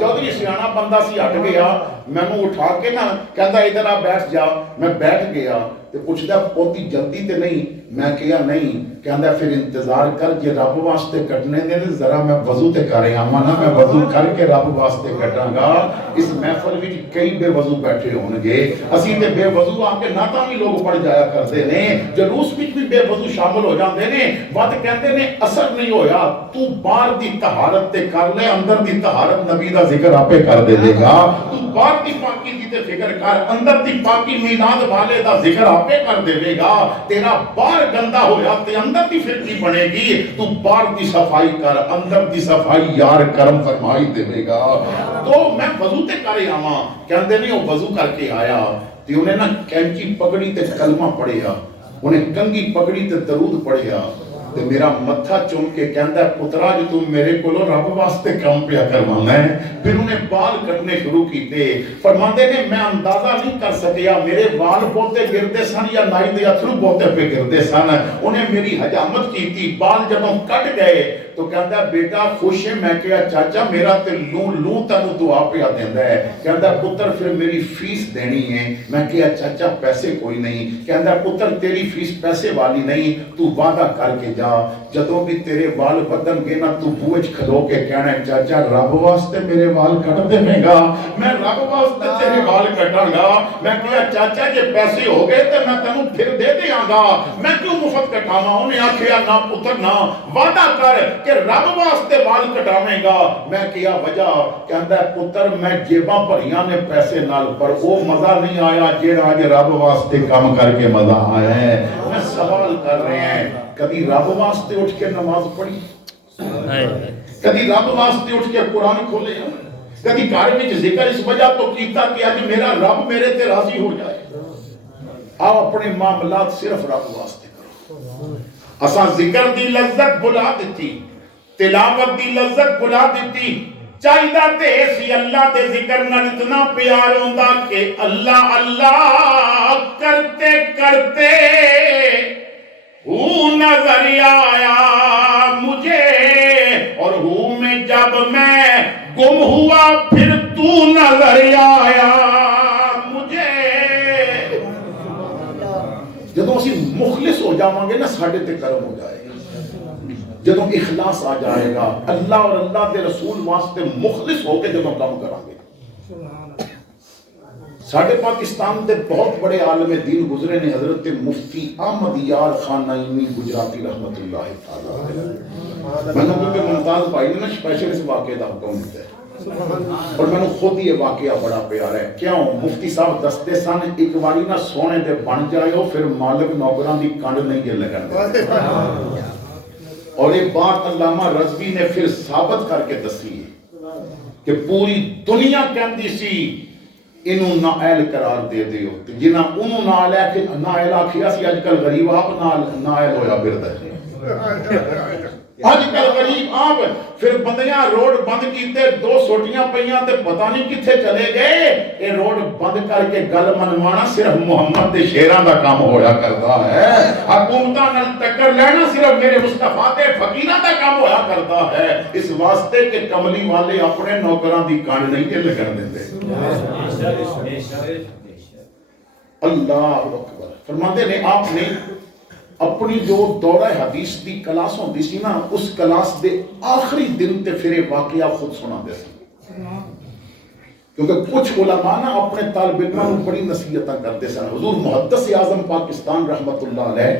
چودھری سیاںا بندہ سی ہٹ گیا مینوں اٹھا کے نا کہندا ادھر آ بیٹھ جا میں بیٹھ گیا تے پوچھدا پوتی جلدی تے نہیں میں کہیا نہیں کہندا پھر انتظار کر جے رب واسطے کٹنے دے ذرا میں وضو تے کر آواں نا میں وضو کر کے رب واسطے کٹاں گا اس محفل وچ کئی بے وضو بیٹھے ہون گے اسی تے بے وضو آ کے نعتاں وی لوگ پڑھ جایا کردے نے جلوس وچ بھی بے وضو شامل ہو جاندے نے ود کہندے نے اثر نہیں ہویا تو باہر دی طہارت تے کر لے اندر دی طہارت نبی دا ذکر آپے کر دے گا تو باہر دی پاکی دی تے فکر کر اندر دی پاکی میلاد والے دا ذکر آپے کر دے گا تیرا باہر گندا ہویا تے اندر دی فکر نہیں بنے گی تو باہر دی صفائی کر اندر دی صفائی یار کرم فرمائی دے گا تو میں وضو تے کرے آواں کہندے نہیں وہ وضو کر کے آیا تے انہیں نا کینچی پکڑی تے کلمہ پڑھیا انہیں کنگھی پکڑی تے درود پڑھیا تے میرا متھا چوم کے کہندا ہے پترا جو تم میرے کولو رب واسطے کام پیا کروانا ہے پھر انہیں بال کٹنے شروع کیتے فرماندے نے میں اندازہ نہیں کر سکیا میرے بال بہتے گردے سن یا نائی دے اتھرو بہتے پہ گردے سن انہیں میری حجامت کی تھی بال جب کٹ گئے تو کہندا بیٹا خوش ہے میں کہا چاچا میرا تے لوں تینوں دعا پیا دیندا ہے کہندا پتر پھر میری فیس دینی ہے میں کہا چاچا پیسے کوئی نہیں کہندا پتر تیری فیس پیسے والی نہیں تو وعدہ کر کے جا جدوں بھی تیرے وال بدن گے نا تو بوجھ کھلو کے کہنا ہے چاچا رب واسطے میرے وال کٹ دے گا میں رب واسطے تیرے وال کٹاں گا میں کہا چاچا جے پیسے ہو گئے تے میں تینوں پھر دے دیاں گا میں کیوں مفت کٹاواں انہیں آکھیا نہ پتر نہ وعدہ کر کہ رب واسطے وال کٹاویں گا میں کیا وجہ کہندا ہے پتر میں جیباں بھریاں نے پیسے نال پر وہ مزہ نہیں آیا جیڑا اج رب واسطے کام کر کے مزہ آیا ہے میں سوال کر رہے ہیں کبھی رب واسطے اٹھ کے نماز پڑھی کبھی رب واسطے اٹھ کے قرآن کھولے کبھی گھر وچ ذکر اس وجہ تو کیتا کہ اج میرا رب میرے تے راضی ہو جائے آپ اپنے معاملات صرف رب واسطے کرو اساں ذکر دی لذت بھلا دیتی تلاوت دی لذت بھلا دیتی چاہیدہ تے سی اللہ دے ذکر نال اتنا پیار ہوندا کہ اللہ اللہ کرتے کرتے نظر آیا مجھے اور میں جب میں گم ہوا پھر تو نظر آیا مجھے جدوں اسی مخلص ہو جاواں گے نا ساڈے تے کرم ہو جائے جدوں اخلاص آ جائے گا اللہ اور اللہ کے رسول واسطے مخلص ہو کے جدوں کام کریں گے ساڈے پاکستان دے بہت بڑے عالم دین گزرے نے حضرت مفتی احمد یار خان نعیمی گجراتی رحمت اللہ تعالی علیہ میں نے ممتاز بھائی نے اسپیشل اس واقعے کا حکم دیا اور میں نے خود یہ واقعہ بڑا پیارا ہے کیوں مفتی صاحب دستے سن ایک باری نہ سونے دے بن جائے پھر مالک نوکراں دی کنڈ نہیں یہ لگن اور یہ بات علامہ رضوی نے پھر ثابت کر کے دسی ہے کہ پوری دنیا کہندی سی انہوں نائل قرار دے دیو جنہ انہوں نائل آکھیا سی اج کل غریب آپ نائل ہویا برد ہے اج کل غریب آپ پھر بندیاں روڈ بند کیتے 2 سوٹیاں پئیاں تے پتہ نہیں کتھے چلے گئے. اے روڈ بند کر کے گل منوانا صرف محمد دے شیراں دا کام ہویا کردا ہے. حکومتاں نال ٹکر لینا صرف میرے مصطفیٰ تے فقیراں دا کام ہویا کردا ہے. اس واسطے کہ کملی والے اپنے نوکراں دی کان نہیں ڈل کر دیندے. اللہ اکبر. فرماندے نے آپ نے اپنی جو دورہ حدیث دی کلاس ہوندی سی نا اس کلاس دے آخری دن تے پھر واقعہ خود سنا دے سی. کیونکہ کچھ علماء نا اپنے طالب علموں کو بڑی نصیحتاں کرتے سن. حضور محدث اعظم پاکستان رحمت اللہ علیہ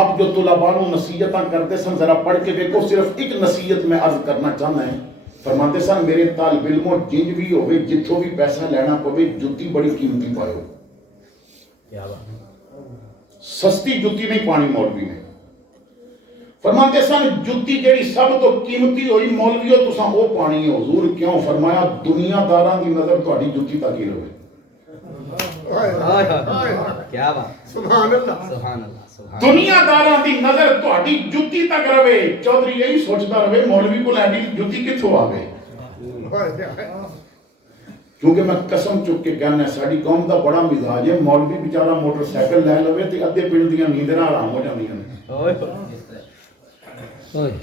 آپ جو طلباء کو نصیحتاں کرتے سن ذرا پڑھ کے دیکھو. صرف ایک نصیحت میں عرض کرنا چاہنا ہے. فرماتے سن میرے طالب علموں جنج بھی ہوئے جتھوں بھی پیسہ لینا پوے جتی بڑی قیمتی پائے ہو. سستی جتی نہیں پانی مولوی نے. فرماتے سن جتی جیڑی سب تو قیمتی ہوئی مولویو تساں او پانی ہے. حضور کیوں؟ فرمایا دنیا داراں دی نظر تہاڈی جتی تک ہی رہے. کیا بات. سبحان اللہ سبحان اللہ. دنیا داراں دی نظر تہاڈی جتی تک رہے. چودھری یہی سوچدا رہے مولوی کو ایڈی جتی کتھوں آ گئے. کیونکہ میں قسم چک کے کہنا ہے ساری قوم دا بڑا مزاج ہے مولوی بیچارہ موٹر سائیکل لے لوے تے ادھے پنڈ دیاں نیندراں آرام ہو جاندیاں نے.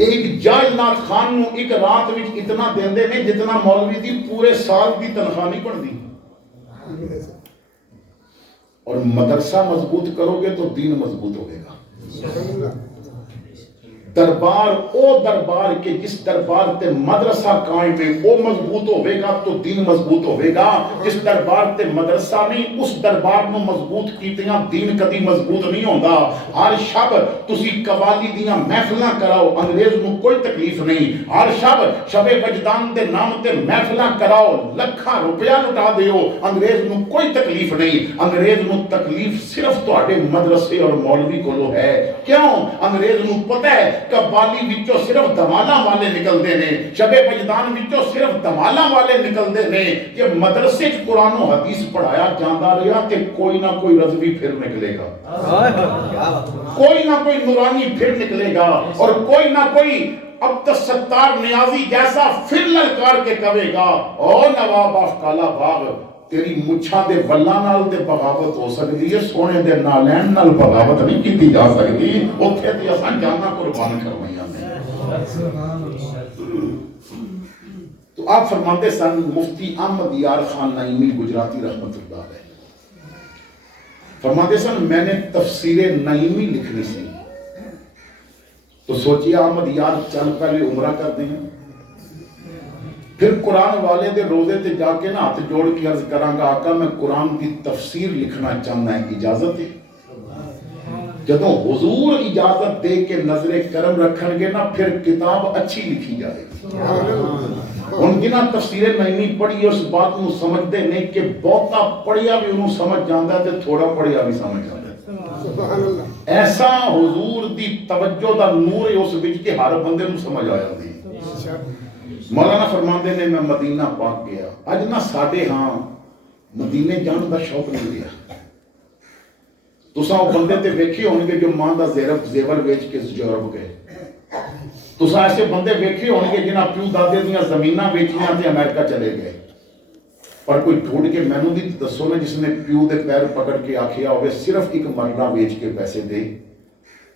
ایک جائز نات خان نو ایک رات وچ اتنا دیندے نے جتنا مولوی دی پورے سال دی تنخواہ نہیں بنتی. اور مدرسہ مضبوط کرو گے تو دین مضبوط ہوگے گا. دربار او دربار کے جس دربار تے مدرسہ قائم ہے وہ مضبوط ہوئے گا تو دین مضبوط ہوئے گا. جس دربار تے مدرسہ نہیں اس دربار کو مضبوط کیتیاں دین کدی مضبوط نہیں ہوندا. ہر شب تسی قوالی دیاں محفلاں کراؤ انگریز نو کوئی تکلیف نہیں. ہر شب شب وجدان دے نام تے محفلاں کراؤ لکھاں روپیہ لٹا دیو انگریز نو کوئی تکلیف نہیں. انگریز نو تکلیف صرف تہاڈے مدرسے اور مولوی کولو ہے. کیوں؟ انگریز نو پتہ ہے قوالی وچوں صرف دمالاں والے نکلدے نے شب وجدان وچوں صرف دمالاں والے نکلدے نے. کہ مدرسے چ قرآن و حدیث پڑھایا جاندا رہا تے کوئی نہ کوئی رضوی پھر نکلے گا. کوئی نہ کوئی نورانی پھر نکلے گا اور کوئی نہ کوئی عبدالستار نیازی جیسا پھر للکار کے کہے گا او نواب آف کالا باغ تیری مچھاں دے ولاں نال تے بغاوت ہو سکتی ہے سونے دے نالین نال بغاوت نہیں کیتی جا سکتی. اوتھے تے اساں جاناں قربان کروائیاں نے. تو آپ فرماتے سن مفتی احمد یار خان نعیمی گجراتی رحمت اللہ علیہ فرماتے سن میں نے تفسیر نعیمی لکھنی سی تو سوچیا احمد یار چل پہلے عمرہ کر دیں پھر قرآن والے دے روزے تے جا کے نا ہاتھ جوڑ کے عرض کراں گا آقا میں قرآن دی تفسیر لکھنا چاہنا ہے اجازت ہے. جدوں حضور اجازت دے کے نظر کرم رکھن گے نا پھر کتاب اچھی لکھی جائے گی. ان جنہاں تفسیر نعیمی پڑھی اس بات کو سمجھتے نہیں کہ بہتا پڑھیا بھی انہوں سمجھ جاندا ہے تے تھوڑا پڑھیا بھی سمجھ جاندا ہے. ایسا حضور دی توجہ دا نور ہے اس وچ کہ ہر بندے نوں سمجھ آ جاندی. مولانا فرماندے نے میں مدینہ پاک گیا. اج نہ ساڈے ہاں مدینے جان دا شوق نہیں رہا. تساں او بندے تے ویکھے ہون گے جو ماں دا زیور ویچ کے یورپ گئے. تساں ایسے بندے ویکھے ہون گے جنہاں پیو دادے دیاں زمیناں ویچیاں تے امریکہ چلے گئے. پر کوئی ڈھونڈ کے مینوں دی دسو نا جس نے پیو دے پیر پکڑ کے آکھیا ہوئے صرف ایک مرلہ ویچ کے پیسے دے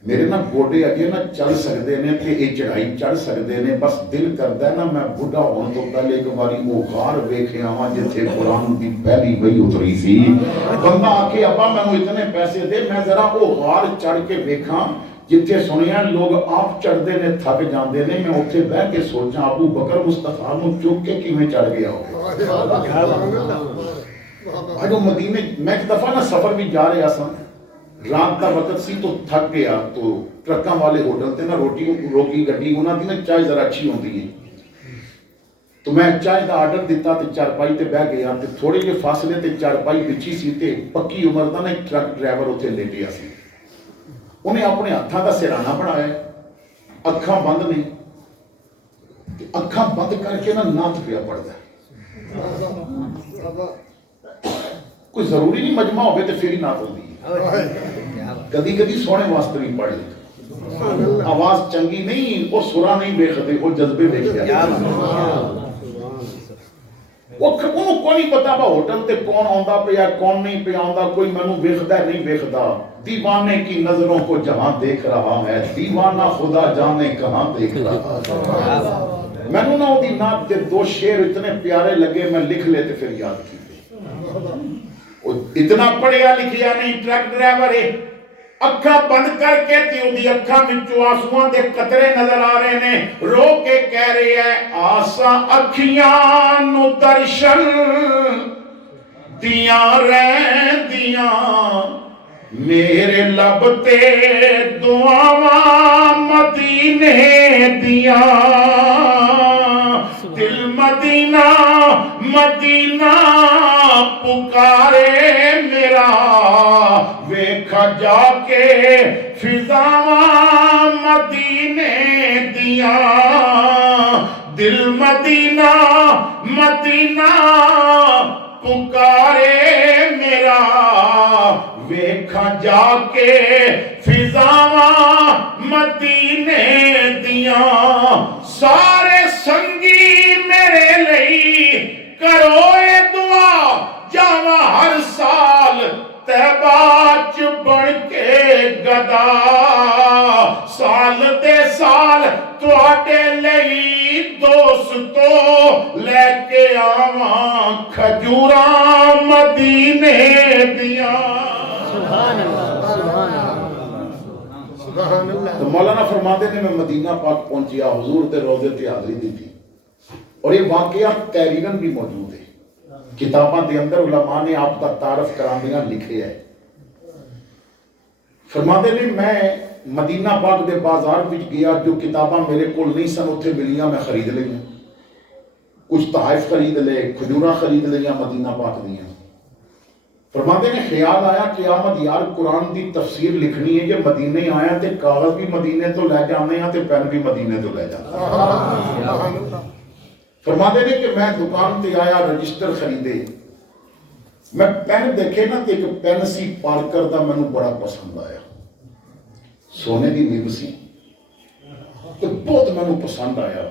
میرے نا گوڈے اگے نا چل سکتے نے تے اے چڑھائی چڑھ سکتے نے بس دل کردا ہے نا میں بڈھا ہون تو پہلے ایک باری وہ غار ویکھ آواں جتھے قرآن دی پہلی وحی اتری سی. بندہ آکھے ابا مینوں اتنے پیسے دے میں ذرا وہ غار چڑھ کے ویکھاں جتھے سنیا لوگ آپ چڑھتے نے تھک جاندے نے میں اتھے بیٹھ کے سوچاں ابو بکر مصطفیٰ نوں چک کے کیویں چڑھ گیا ہوگا. اجو مدینے میں ایک دفعہ نا سفر بھی جا رہا سا رات کا وقت سی تو تھک گیا تو ٹرکاں والے ہوٹل تے نا روٹی روکی گڈی انہاں دی نا چائے ذرا اچھی ہوندی ہے تو میں چائے دا آرڈر دیتا تے چارپائی تے بیٹھ گیا تے تھوڑے جے فاصلے تے چارپائی بچھی سی تے پکی عمر دا نا ایک ٹرک ڈرائیور اوتھے لیٹیا سی. انہیں اپنے ہاتھاں دا سرانہ بنایا اکھاں بند نہیں تے اکھاں بند کر کے نا نعت پیا پڑھدا ہے. کوئی ضروری نہیں مجمع ہوئے تے پھر ہی نعت ہوندی ہے. کدی کدی سونے واسطے بھی پڑھ لیتا آواز چنگی نہیں، وہ سرا نہیں ویکھدے، وہ جذبے ویکھدے۔ وہ کو نہیں پتا با ہوٹل تے کون آندا پیا کون نہیں پیا آندا، کوئی مینوں ویکھدا نہیں ویکھدا۔ دیوانے کی نظروں کو جہاں دیکھ رہا ہے، دیوانہ خدا جانے کہاں دیکھ رہا ہے۔ مینوں نہ اودی نعت دے دو شعر اتنے پیارے لگے، میں لکھ لے تے پھر یاد کیتے۔ اتنا پڑھیا لکھیا نہیں، ٹرک ڈرائیور ہے، اکھاں بند کر کے تے اودی اکھاں وچوں آنسواں دے قطرے نظر آ رہے نے، رو کے کہہ رہی ہے آساں اکھیاں نو درشن دیاں رہندیاں، میرے لب تے دعاواں مدینے دیاں، دل مدینہ مدینہ پکارے میرا، ویکھا جا کے فضاواں مدینے دیاں، دل مدینہ مدینہ پکارے میرا، ویکھا جا کے فضاواں مدینے دیاں، سارے سنگی میرے لئی کرو اے دعا، جاواں ہر سال طیبہ چ بن کے گدا، سال دے سال تواڈے لئی دوستو لے کے آواں کھجوراں مدینے دیاں۔ سبحان اللہ سبحان اللہ۔ تو مولانا فرماتے نے میں مدینہ پاک پہنچیا، حضور دے روضے تے حاضری دی تھی، اور یہ واقعہ تحریراً بھی موجود ہے، کتاباں دے اندر علماء نے آپ کا تعارف کراندیاں لکھے ہے۔ فرماتے نے میں مدینہ پاک دے بازار وچ گیا، جو کتاباں میرے کول نہیں سن اتھے ملیاں، میں خرید لئیاں، کچھ تحائف خرید لے، کھجوراں خرید لئیاں مدینہ پاک دیاں۔ فرماتے نے خیال آیا قیامت یار قرآن دی تفسیر لکھنی ہے، یہ مدینے آیا تے کاغذ بھی مدینے تو لے جانے ہیں تے پین بھی مدینے تو لے جانے۔ فرماتے نے کہ میں دکان تے آیا، رجسٹر خریدے، میں پین دیکھے نا تے ایک پین سی پارکر دا میں نے بڑا پسند آیا، سونے دی نب سی، تو بہت میں نے پسند آیا،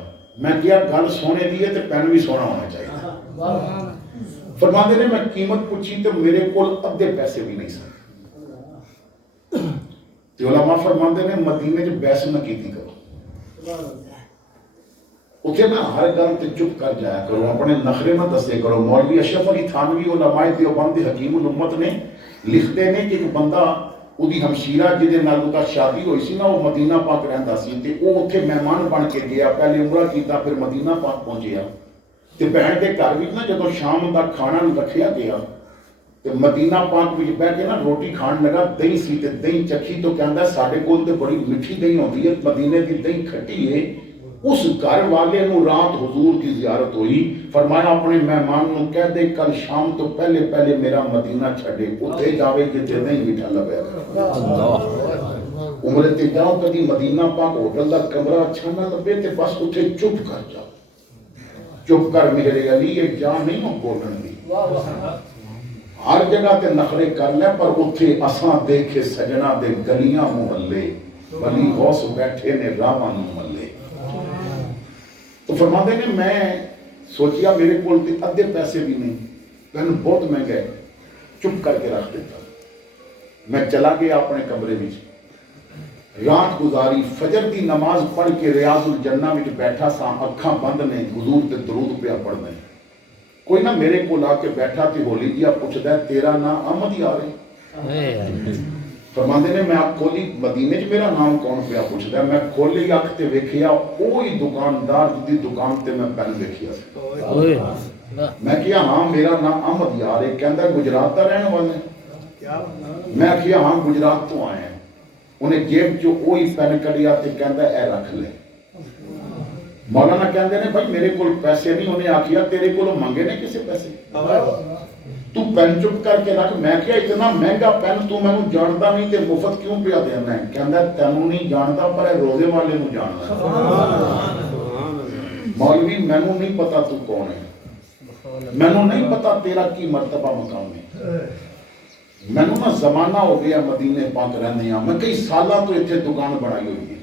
میں کیا گل سونے دی ہے تے پین بھی سونا ہونا چاہیے۔ فرماتے نے میں قیمت پوچھی تو میرے کول ادھے پیسے بھی نہیں سن، تو علماء فرماتے نے مدینے جو بحث نہ کیتی کرو، اتھے نہ ہر گل تے چپ کر جایا کرو، اپنے نخرے نہ دسے کرو۔ مولوی اشرف علی تھانوی علماء دیوبند حکیم الامت نے لکھتے نے کہ ایک بندہ اودی ہمشیرہ جدے نال دا شادی ہوئی سی نا، وہ مدینہ پاک رہندا سی تے وہ اتھے مہمان بن کے گیا، پہلے عمرہ کیتا پھر مدینہ پاک پہنچیا تے بہن دے گھر وچ نا جدوں شام دا کھانا رکھیا گیا تے مدینہ پاک وچ بیٹھ کے نا روٹی کھان لگا، دہی سی تے دہی چکھی تو کہندا ساڈے کول تے بڑی میٹھی دہی ہوندی ہے، مدینے دی دہی کھٹی ہے۔ اس گھر والے نو رات حضور کی زیارت ہوئی، فرمایا اپنے مہمان نو کہہ دے کل شام تو پہلے پہلے میرا مدینہ چھڑے، اتھے جاوے جتے نہیں میٹھا لبے گا۔ عمرے تے جاؤ کدی مدینہ پاک ہوٹل دا کمرہ اچھا نہ لبے تے بس اتھے چپ کر جاؤ، چپ کر میرے علی، یہ جان نہیں ہو بولن دی، ہر جگہ تے نخرے کر لے پر اتھے اساں دیکھے سجنا دے گلیاں محلے، ولی غوث بیٹھے نے راواں محلے۔ تو فرماتے نے میں سوچیا میرے کول تے ادھے پیسے بھی نہیں، میں نے بہت مہنگا ہے، چپ کر کے رکھ دیتا، میں چلا گیا اپنے کمرے وچ، رات گزاری، فجر دی نماز پڑھ کے ریاض الجنہ وچ بیٹھا سا، اکھاں بند نے، حضور تے درود پیا پڑھنا ہے، کوئی نہ میرے کول آ کے بیٹھا تے ہولی جیا پوچھدا ہے تیرا نام احمد یار ہے؟ فرماندے نے میں آپ کھولی، مدینے چ میرا نام کون پیا پوچھدا ہے، میں کھولی اکھ تے ویکھیا اوہی دکاندار جدی دکان تے میں پہلے ویکھیا سی، میں کہیا ہاں میرا نام احمد یار ہے، کہندا گجرات دا رہن والا، میں کہیا ہاں گجرات تو آئے ہیں، انہیں جیب جو اوہی پین کڈیا تے کہندا اے رکھ لے۔ مولانا کہندے نے بھائی میرے کول پیسے نہیں، انہیں آکھیا تیرے کولوں منگے نے کسے پیسے، تو پین چپ کر کے رکھ۔ میں کیا اتنا مہنگا پین تو میں جانتا نہیں تے مفت کیوں پیا دینا ہے؟ کہندا تینوں نہیں جانتا پر روزے والے نو جاننا۔ مولوی مینوں نہیں پتا تو کون ہے، مینوں نہیں پتا تیرا کی مرتبہ مقام ہے، ਮੈਨੂੰ ਨਾ ਜ਼ਮਾਨਾ ਹੋ ਗਿਆ ਮਦੀਨੇ ਪਾਕ ਰਹਿੰਦੇ ਆ, ਮੈਂ ਕਈ ਸਾਲਾਂ ਤੋਂ ਇੱਥੇ ਦੁਕਾਨ ਬਣਾਈ ਹੋਈ ਹੈ।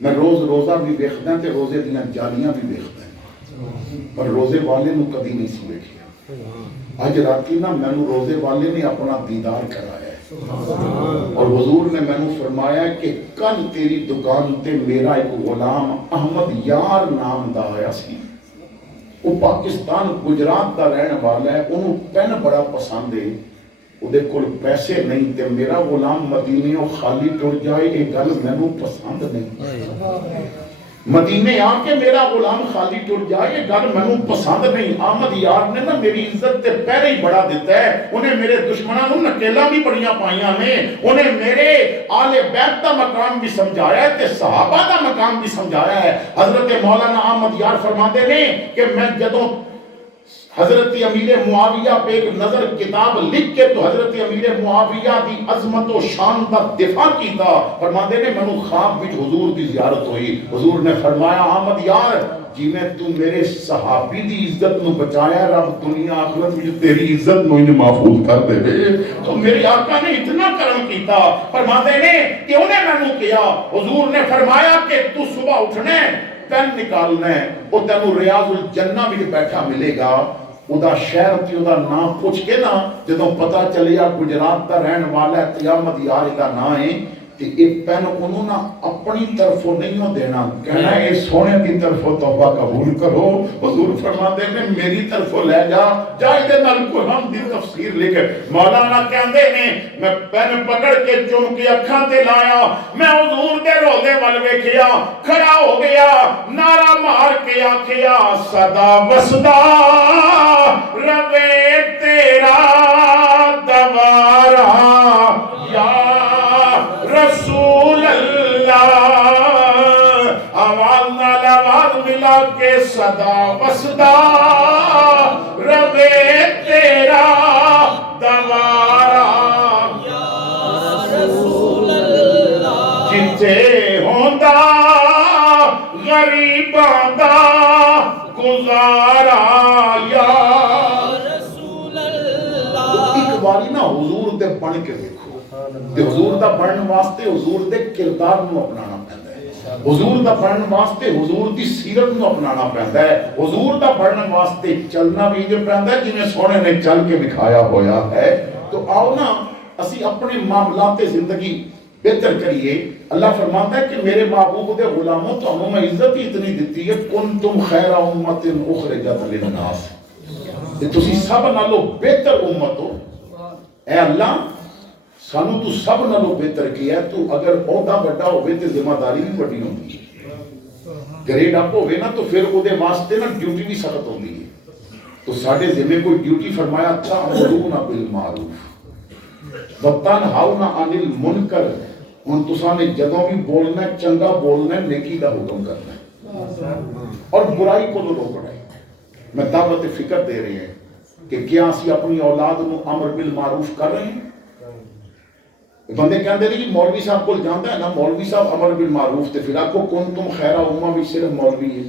ਮੈਂ ਰੋਜ਼ ਰੋਜ਼ਾ ਵੀ ਵੇਖਦਾ ਤੇ ਰੋਜ਼ੇ ਦੀਆਂ ਜਾਲੀਆਂ ਵੀ ਵੇਖਦਾ, ਪਰ ਰੋਜ਼ੇ ਵਾਲੇ ਨੂੰ ਕਦੀ ਨਹੀਂ ਸੀ ਵੇਖਿਆ। ਅੱਜ ਰਾਤੀ ਨਾ ਮੈਨੂੰ ਰੋਜ਼ੇ ਵਾਲੇ ਨੇ ਆਪਣਾ ਦੀਦਾਰ ਕਰਾਇਆ اور حضور نے میں نے فرمایا کہ کل تیری دکان تے میرا ایک غلام احمد یار نام دا آیا سی، وہ پاکستان گجرات دا رہن والا ہے، انہوں پین بڑا پسند ہے، وہ دے کل پیسے نہیں تے میرا غلام مدینیوں خالی ٹر جائے، یہ گل میں نے پسند نہیں، مدینے آ کے میرا غلام خالی ٹر جائے یہ گل میں پسند نہیں۔ احمد یار نے نا میری عزت تے پہلے ہی بڑا دیتا ہے، انہیں میرے دشمنوں نکیلا بھی بڑیاں پائیاں نے، انہیں میرے آل بیت دا مقام بھی سمجھایا ہے تے صحابہ دا مقام بھی سمجھایا ہے۔ حضرت مولانا احمد یار فرماتے نے کہ میں جدوں حضرت امیر معاویہ پہ ایک نظر کتاب لکھ کے تو حضرت امیر معاویہ دی عظمت و شان کا دفاع کیتا، فرماتے نے منو خواب وچ حضور دی زیارت ہوئی، حضور نے فرمایا احمد یار جی میں تو میرے صحابی دی عزت نو بچایا، رب دنیا آخرت وچ تیری عزت نو انہیں محفوظ کر دے دے۔ تو میرے آقا نے اتنا کرم کیتا، فرماتے نے کہ انہیں منو کیا، حضور نے فرمایا کہ تو صبح اٹھنے پین نکالنا ہے، وہ تینوں ریاض الجنہ بھی بیٹھا ملے گا، ادا شہر تے ادا نام پوچھ کے نا جدوں پتہ چلیا گجرات دا رہن والا ہے قیامت یار دا نام ہے تے ایک پین انہوں نے اپنی طرفوں نہیں دینا، کہنا ہے اے سونے کی طرفوں توبہ قبول کرو، حضور فرماتے ہیں میری طرفوں لے جا دے نال قرآن دی تفسیر لکھے۔ مولانا کہندے نے میں پین پکڑ کے چوم کے اکھاں تے لایا، میں حضور دے روضے ول ویکھیا، کھڑا ہو گیا، نعرہ مار کے آکھیا صدا وسدا روے تیرا دوارا یا رسول اللہ، آواز نال آواز ملا کے صدا وسدا روے تیرا دوارا یا رسول اللہ، جتے ہوندا غریباں دا گزارا یا رسول اللہ۔ ایک باری نا حضور دے بن کے دیکھو، تے حضور دا بنن واسطے حضور دے کردار نو اپنانا پیندا ہے، حضور دا بنن واسطے حضور دی سیرت نو اپنانا پیندا ہے، حضور دا بنن واسطے چلنا بھی جو پیندا ہے جویں سونے نے چل کے دکھایا ہویا ہے۔ تو آؤ نا اسی اپنے معاملات زندگی بہتر کریے۔ اللہ فرماتا ہے کہ میرے محبوب دے غلاموں تو ہمیں عزت ہی اتنی دیتی ہے، کنتم خیر امت اخرجت للناس، تسی سب نالو بہتر امت ہو، اے اللہ سانو تو سب نالو بہتر کیا ہے، تو اگر عہدہ بڑا ہوئے تو ذمہ داری بھی بڑی ہوتی ہے، گریڈ اپ ہوئے نا تو پھر وہ دے واسطے نا ڈیوٹی بھی سخت ہوتی ہے، تو ساڑھے ذمہ کوئی ڈیوٹی فرمایا تَأْمُرُونَ بِالْمَعْرُوفِ وَتَنْهَوْنَ عَنِ الْمُنْكَرِ، ان تساں نے جدوں بھی بولنا ہے چنگا بولنا ہے، نیکی دا حکم کرنا ہے اور برائی کو تو روکنا ہے۔ میں دعوت فکر دے رہے ہیں کہ کیا اسی اپنی اولاد نو امر بالمعروف کر رہے ہیں؟ بندے کہندے نے جی مولوی صاحب کو جاندا ہے نا مولوی صاحب امر بالمعروف تے پھر آکھو کنتم خیر امہ بھی صرف مولوی ہے،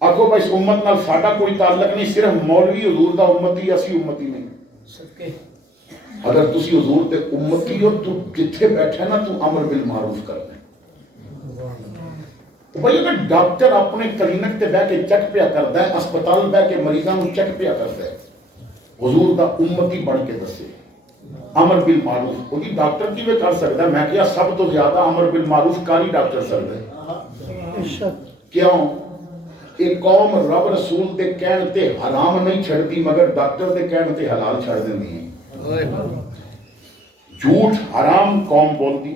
آکھو بھائی اس امت نال ساڈا کوئی تعلق نہیں، صرف مولوی حضور دا امتی، اسی امتی نہیں۔ اگر تسی حضور دے امتی ہو تو جتھے بیٹھے نا تو امر بالمعروف کرنا ہے۔ بھائی اگر ڈاکٹر اپنے کلینک تے بیٹھ کے چیک پیا کردا ہے، اسپتال بیٹھ کے مریضاں نوں چیک پیا کردا ہے، حضور دا امتی بن کے دسے امر بالمعروف، وہ ڈاکٹر کی کر سکتا ہے؟ میں کیا سب تو زیادہ امر بالمعروف کاری ڈاکٹر سکتا ہے، کیوں؟ ایک قوم رب رسول دے کہن تے حرام نہیں چھڑتی مگر ڈاکٹر دے کہن تے حلال چھڑ دیندی ہے۔ جھوٹ حرام قوم بولتی،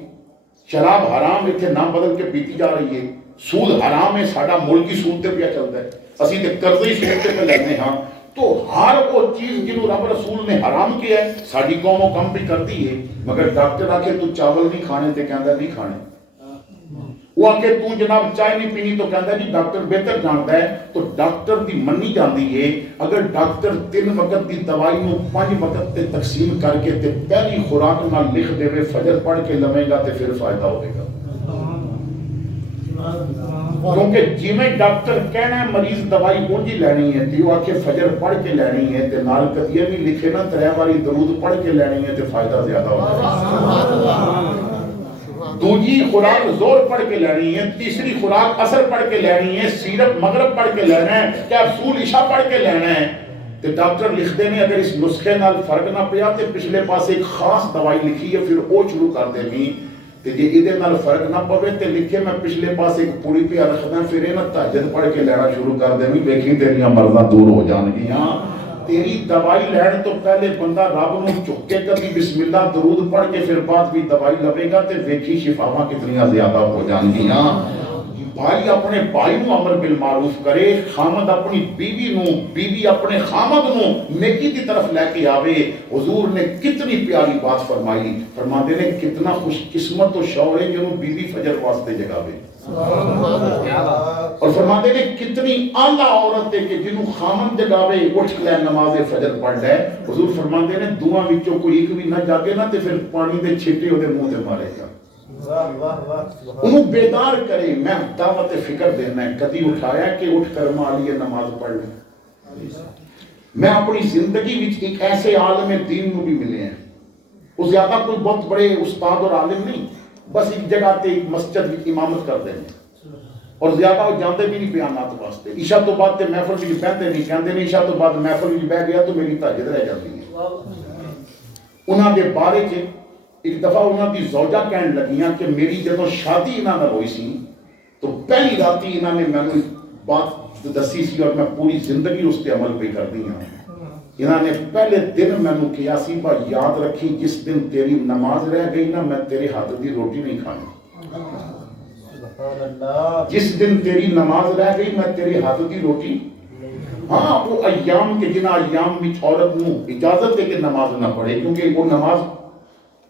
شراب حرام اتنے نام بدل کے پیتی جا رہی ہے، سود حرام ہے، ساڈا ملکی سود تے پیا چلتا ہے، اسی تے قرضے سود تے پہ لینے ہاں، تو ہر وہ چیز جنہوں رب رسول نے حرام کیا ہے ساڈی قوم وہ کم بھی کرتی ہے، مگر ڈاکٹر آکے تو چاول نہیں کھانے تے کہندا نہیں کھانے، وہ آکے تو جناب چائے نہیں پینی تو کہندا جی ڈاکٹر بہتر جانتا ہے، تو ڈاکٹر دی منی جاندی ہے۔ اگر ڈاکٹر 3 وقت دی دوائی نو 5 وقت تے تقسیم کر کے تے پہلی خوراک نال لکھ دے وے فجر پڑھ کے لمے گا تے پھر فائدہ ہوئے گا۔ کیونکہ جی میں ڈاکٹر کہنا ہے مریض دوائی اونجی لینی ہے تے وہ آکھے فجر پڑھ کے لینی ہے تے نال کدیے بھی لکھے نا 3 باری درود پڑھ کے لینی ہے تے فائدہ زیادہ ہوتا ہے. دوجی خوراک زور پڑھ کے لینی ہے, تیسری خوراک اثر پڑھ کے لینی ہے, سیرت مغرب پڑھ کے لینا ہے, کیپسول عشاء پڑھ کے لینا ہے. تے ڈاکٹر لکھ دینے اگر اس نسخے نال فرق نہ پیا تے پچھلے پاس ایک خاص دوائی لکھی ہے پھر وہ شروع کر دینی تے جے ادے نال فرق نہ پوے تے لکھے میں پچھلے پاس ایک پوری پہ رکھدا پھر یہ نہ تہجد پڑھ کے لینا شروع کر دینی ویکھی تیریاں مرضاں دور ہو جان گیاں. تیری دوائی لین تو پہلے بندہ رب نو چک کے کبھی بسم اللہ درود پڑھ کے پھر بعد بھی دوائی لوے گا تے ویکھی شفاواں کتنیاں زیادہ ہو جان گیاں. بھائی اپنے بھائی نو امر بالمعروف کرے, خامد اپنی بیوی نو, بیوی اپنے خامد نو نیکی کی طرف لے کے آوے. حضور نے کتنی پیاری بات فرمائی, فرماتے نے کتنا خوش قسمت و شوہر ہے جنہوں بیوی فجر واسطے جگاوے, اور فرماتے نے کتنی اعلیٰ عورت ہے کہ جنہوں خامن جگاوے اٹھ لے نماز فجر پڑھ لے. حضور فرماتے نے دعا وچوں کوئی ایک بھی نہ جاگے نا تے پھر پانی دے چھٹے ہوتے منہ تے مارے گا. انہوں بیدار کرے. میں دعوت فکر دینا ہے, کدی اٹھایا کہ اٹھ کر مالیے نماز پڑھ لیں. میں اپنی زندگی وچ ایک ایسے عالم دین نو بھی ملے ہیں, وہ زیادہ کوئی بہت بڑے استاد اور عالم نہیں, بس ایک جگہ تے ایک مسجد وچ امامت کر دیں اور زیادہ وہ جاندے بھی نہیں بیانات واسطے. عشاء تو بعد تے محفل وچ بہندے نہیں, کہندے نہیں عشاء تو بعد محفل وچ بیٹھ گیا تو میری تہجد رہ جاتی ہے. انہاں دے بارے چ ایک دفعہ انہاں دی زوجہ کہن لگیاں کہ میری جدوں شادی انہاں نال ہوئی سی تو پہلی راتی انہاں نے مینوں بات دسی سی اور میں پوری زندگی اس تے عمل پہ کردی ہاں. انہاں نے پہلے دن مینوں کہا سی با یاد رکھی جس دن تیری نماز رہ گئی نا میں تیرے ہاتھ دی روٹی نہیں کھانی. جس دن تیری نماز رہ گئی میں تیرے ہاتھ دی روٹی. ہاں وہ ایام کے جنہ ایام میں عورت نو اجازت ہے کہ نماز نہ پڑھے, کیونکہ وہ نماز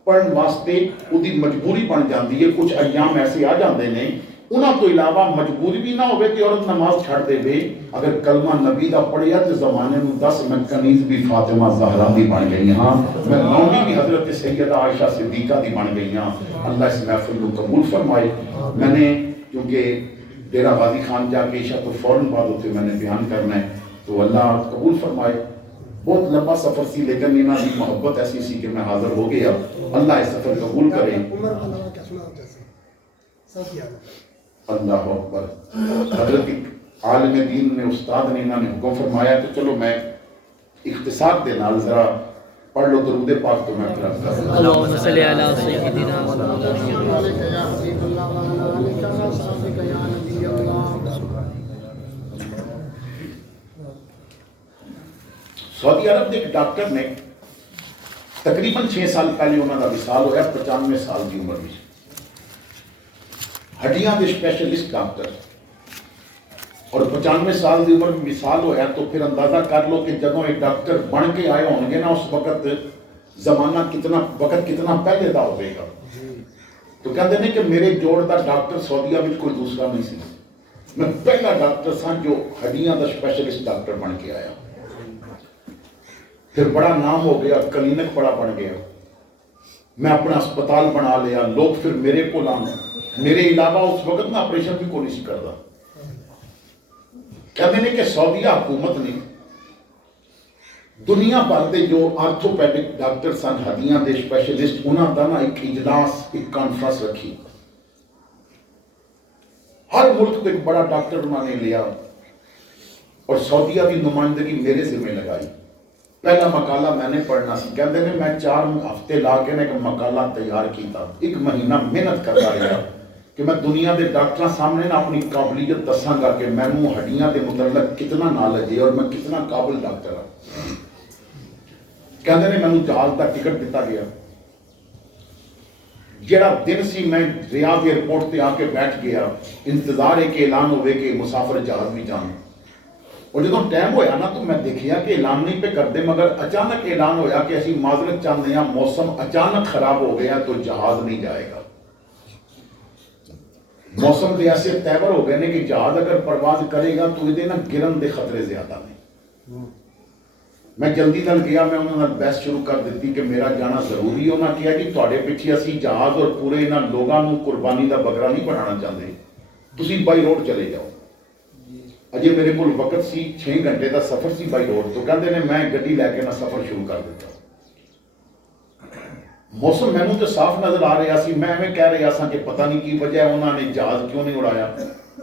پڑھن واسطے اودی مجبوری بن جاندی ہے. کچھ ایام ایسے آ جاندے نے انہاں تو علاوہ مجبوری بھی نہ ہوئے کہ عورت نماز چھڑ دے وے. اگر کلمہ نبی دا پڑھیا تے زمانے نو 10 میں کنیز بھی فاطمہ زہرا دی بن گئی ہاں, میں نومی بھی حضرت سیدہ عائشہ صدیقہ دی بن گئی ہاں. اللہ اس محفل کو قبول فرمائے. میں نے کیونکہ ڈیرہ غازی خان جا کے عشاء تو فوراً بعد ہوتے میں نے بیان کرنا ہے تو اللہ قبول فرمائے. بہت لمبا سفر سی لیکن انہاں دی محبت ایسی سی کہ میں حاضر ہو گیا. اللہ اس سفر قبول کرے. اللہ اکبر. حضرت عالم دین نے استاد نے انہوں نے حکم فرمایا تو چلو میں اختصار دے نال ذرا پڑھ لو درود پاک تو میں قرآن کر دوں. اللہم صلی علی سیدنا سعودی عرب کے ایک ڈاکٹر نے تقریباً 6 سال پہلے انہوں کا وصال ہوا, 95 سال کی عمر میں. ہڈیاں کے اسپیشلسٹ ڈاکٹر اور 95 سال کی عمر میں وصال ہوا تو پھر اندازہ کر لو کہ جب ایک ڈاکٹر بن کے آئے ہوں گے نا اس وقت زمانہ کتنا پہلے دا ہوئے گا. تو کہتے ہیں کہ میرے جوڑ دا ڈاکٹر سعودیہ میں کوئی دوسرا نہیں سی. میں پہلا ڈاکٹر سا جو ہڈیاں دا اسپیشلسٹ ڈاکٹر بن کے آیا. پھر بڑا نام ہو گیا, کلینک بڑا بن گیا, میں اپنا اسپتال بنا لیا. لوگ پھر میرے کو لانے, میرے علاوہ اس وقت میں آپریشن بھی کوئی نہیں کرتا. کہتے ہیں کہ سعودیہ حکومت نے دنیا بھر کے جو آرتھوپیڈک ڈاکٹر سن ہڈیاں دے اسپیشلسٹ انہوں کا نا ایک اجلاس ایک کانفرنس رکھی. ہر ملک کو ایک بڑا ڈاکٹر انہوں نے لیا اور سعودیہ کی نمائندگی میرے ذمہ لگائی. پہلا مقالہ میں نے پڑھنا سی. کہتے ہیں میں 4 ہفتے لا کے ایک مقالہ تیار کیتا, 1 مہینہ محنت کرتا رہا کہ میں دنیا کے ڈاکٹر سامنے نہ اپنی قابلیت دساں گا کہ میں ہڈیاں کے متعلق کتنا نالج ہے اور میں کتنا قابل ڈاکٹر ہوں. کہتے ہیں میں جہاز کا ٹکٹ دیتا گیا. جڑا دن سی میں ریاض ایئرپورٹ تے آ کے بیٹھ گیا, انتظار ہے کہ اعلان ہوئے کہ مسافر جہاز بھی جان. اور جب ٹائم ہویا نا تو میں دیکھیا کہ اعلان نہیں پہ کر دے, مگر اچانک اعلان ہویا کہ اسی معذرت چاہتے ہیں موسم اچانک خراب ہو گیا تو جہاز نہیں جائے گا. موسم دے ایسے تیور ہو گئے نے کہ جہاز اگر پرواز کرے گا تو یہ گرن دے خطرے زیادہ نہیں. میں جلدی نال گیا, میں انہوں نے بحث شروع کر دیتی کہ میرا جانا ضروری ہے. انہوں نے کہا کہ تواڈے پیچھے اسی جہاز اور پورے انہاں لوگاں نوں قربانی دا بکرا نہیں بنانا چاہتے. ਤੁਸੀਂ ਬਾਈ ਰੋਡ ਚਲੇ ਜਾਓ। ਅਜੇ ਮੇਰੇ ਕੋਲ ਵਕਤ ਸੀ, 6 ਘੰਟੇ ਦਾ ਸਫ਼ਰ ਸੀ ਬਾਈ ਰੋਡ ਤੋਂ। ਕਹਿੰਦੇ ਨੇ ਮੈਂ ਗੱਡੀ ਲੈ ਕੇ ਨਾ ਸਫ਼ਰ ਸ਼ੁਰੂ ਕਰ ਦਿੱਤਾ। ਮੌਸਮ ਮੈਨੂੰ ਤੇ ਸਾਫ਼ ਨਜ਼ਰ ਆ ਰਿਹਾ ਸੀ। ਮੈਂ ਐਵੇਂ ਕਹਿ ਰਿਹਾ ਸਾਂ ਕਿ ਪਤਾ ਨਹੀਂ ਕੀ ਵਜ੍ਹਾ ਹੈ, ਉਹਨਾਂ ਨੇ ਜਹਾਜ਼ ਕਿਉਂ ਨਹੀਂ ਉਡਾਇਆ।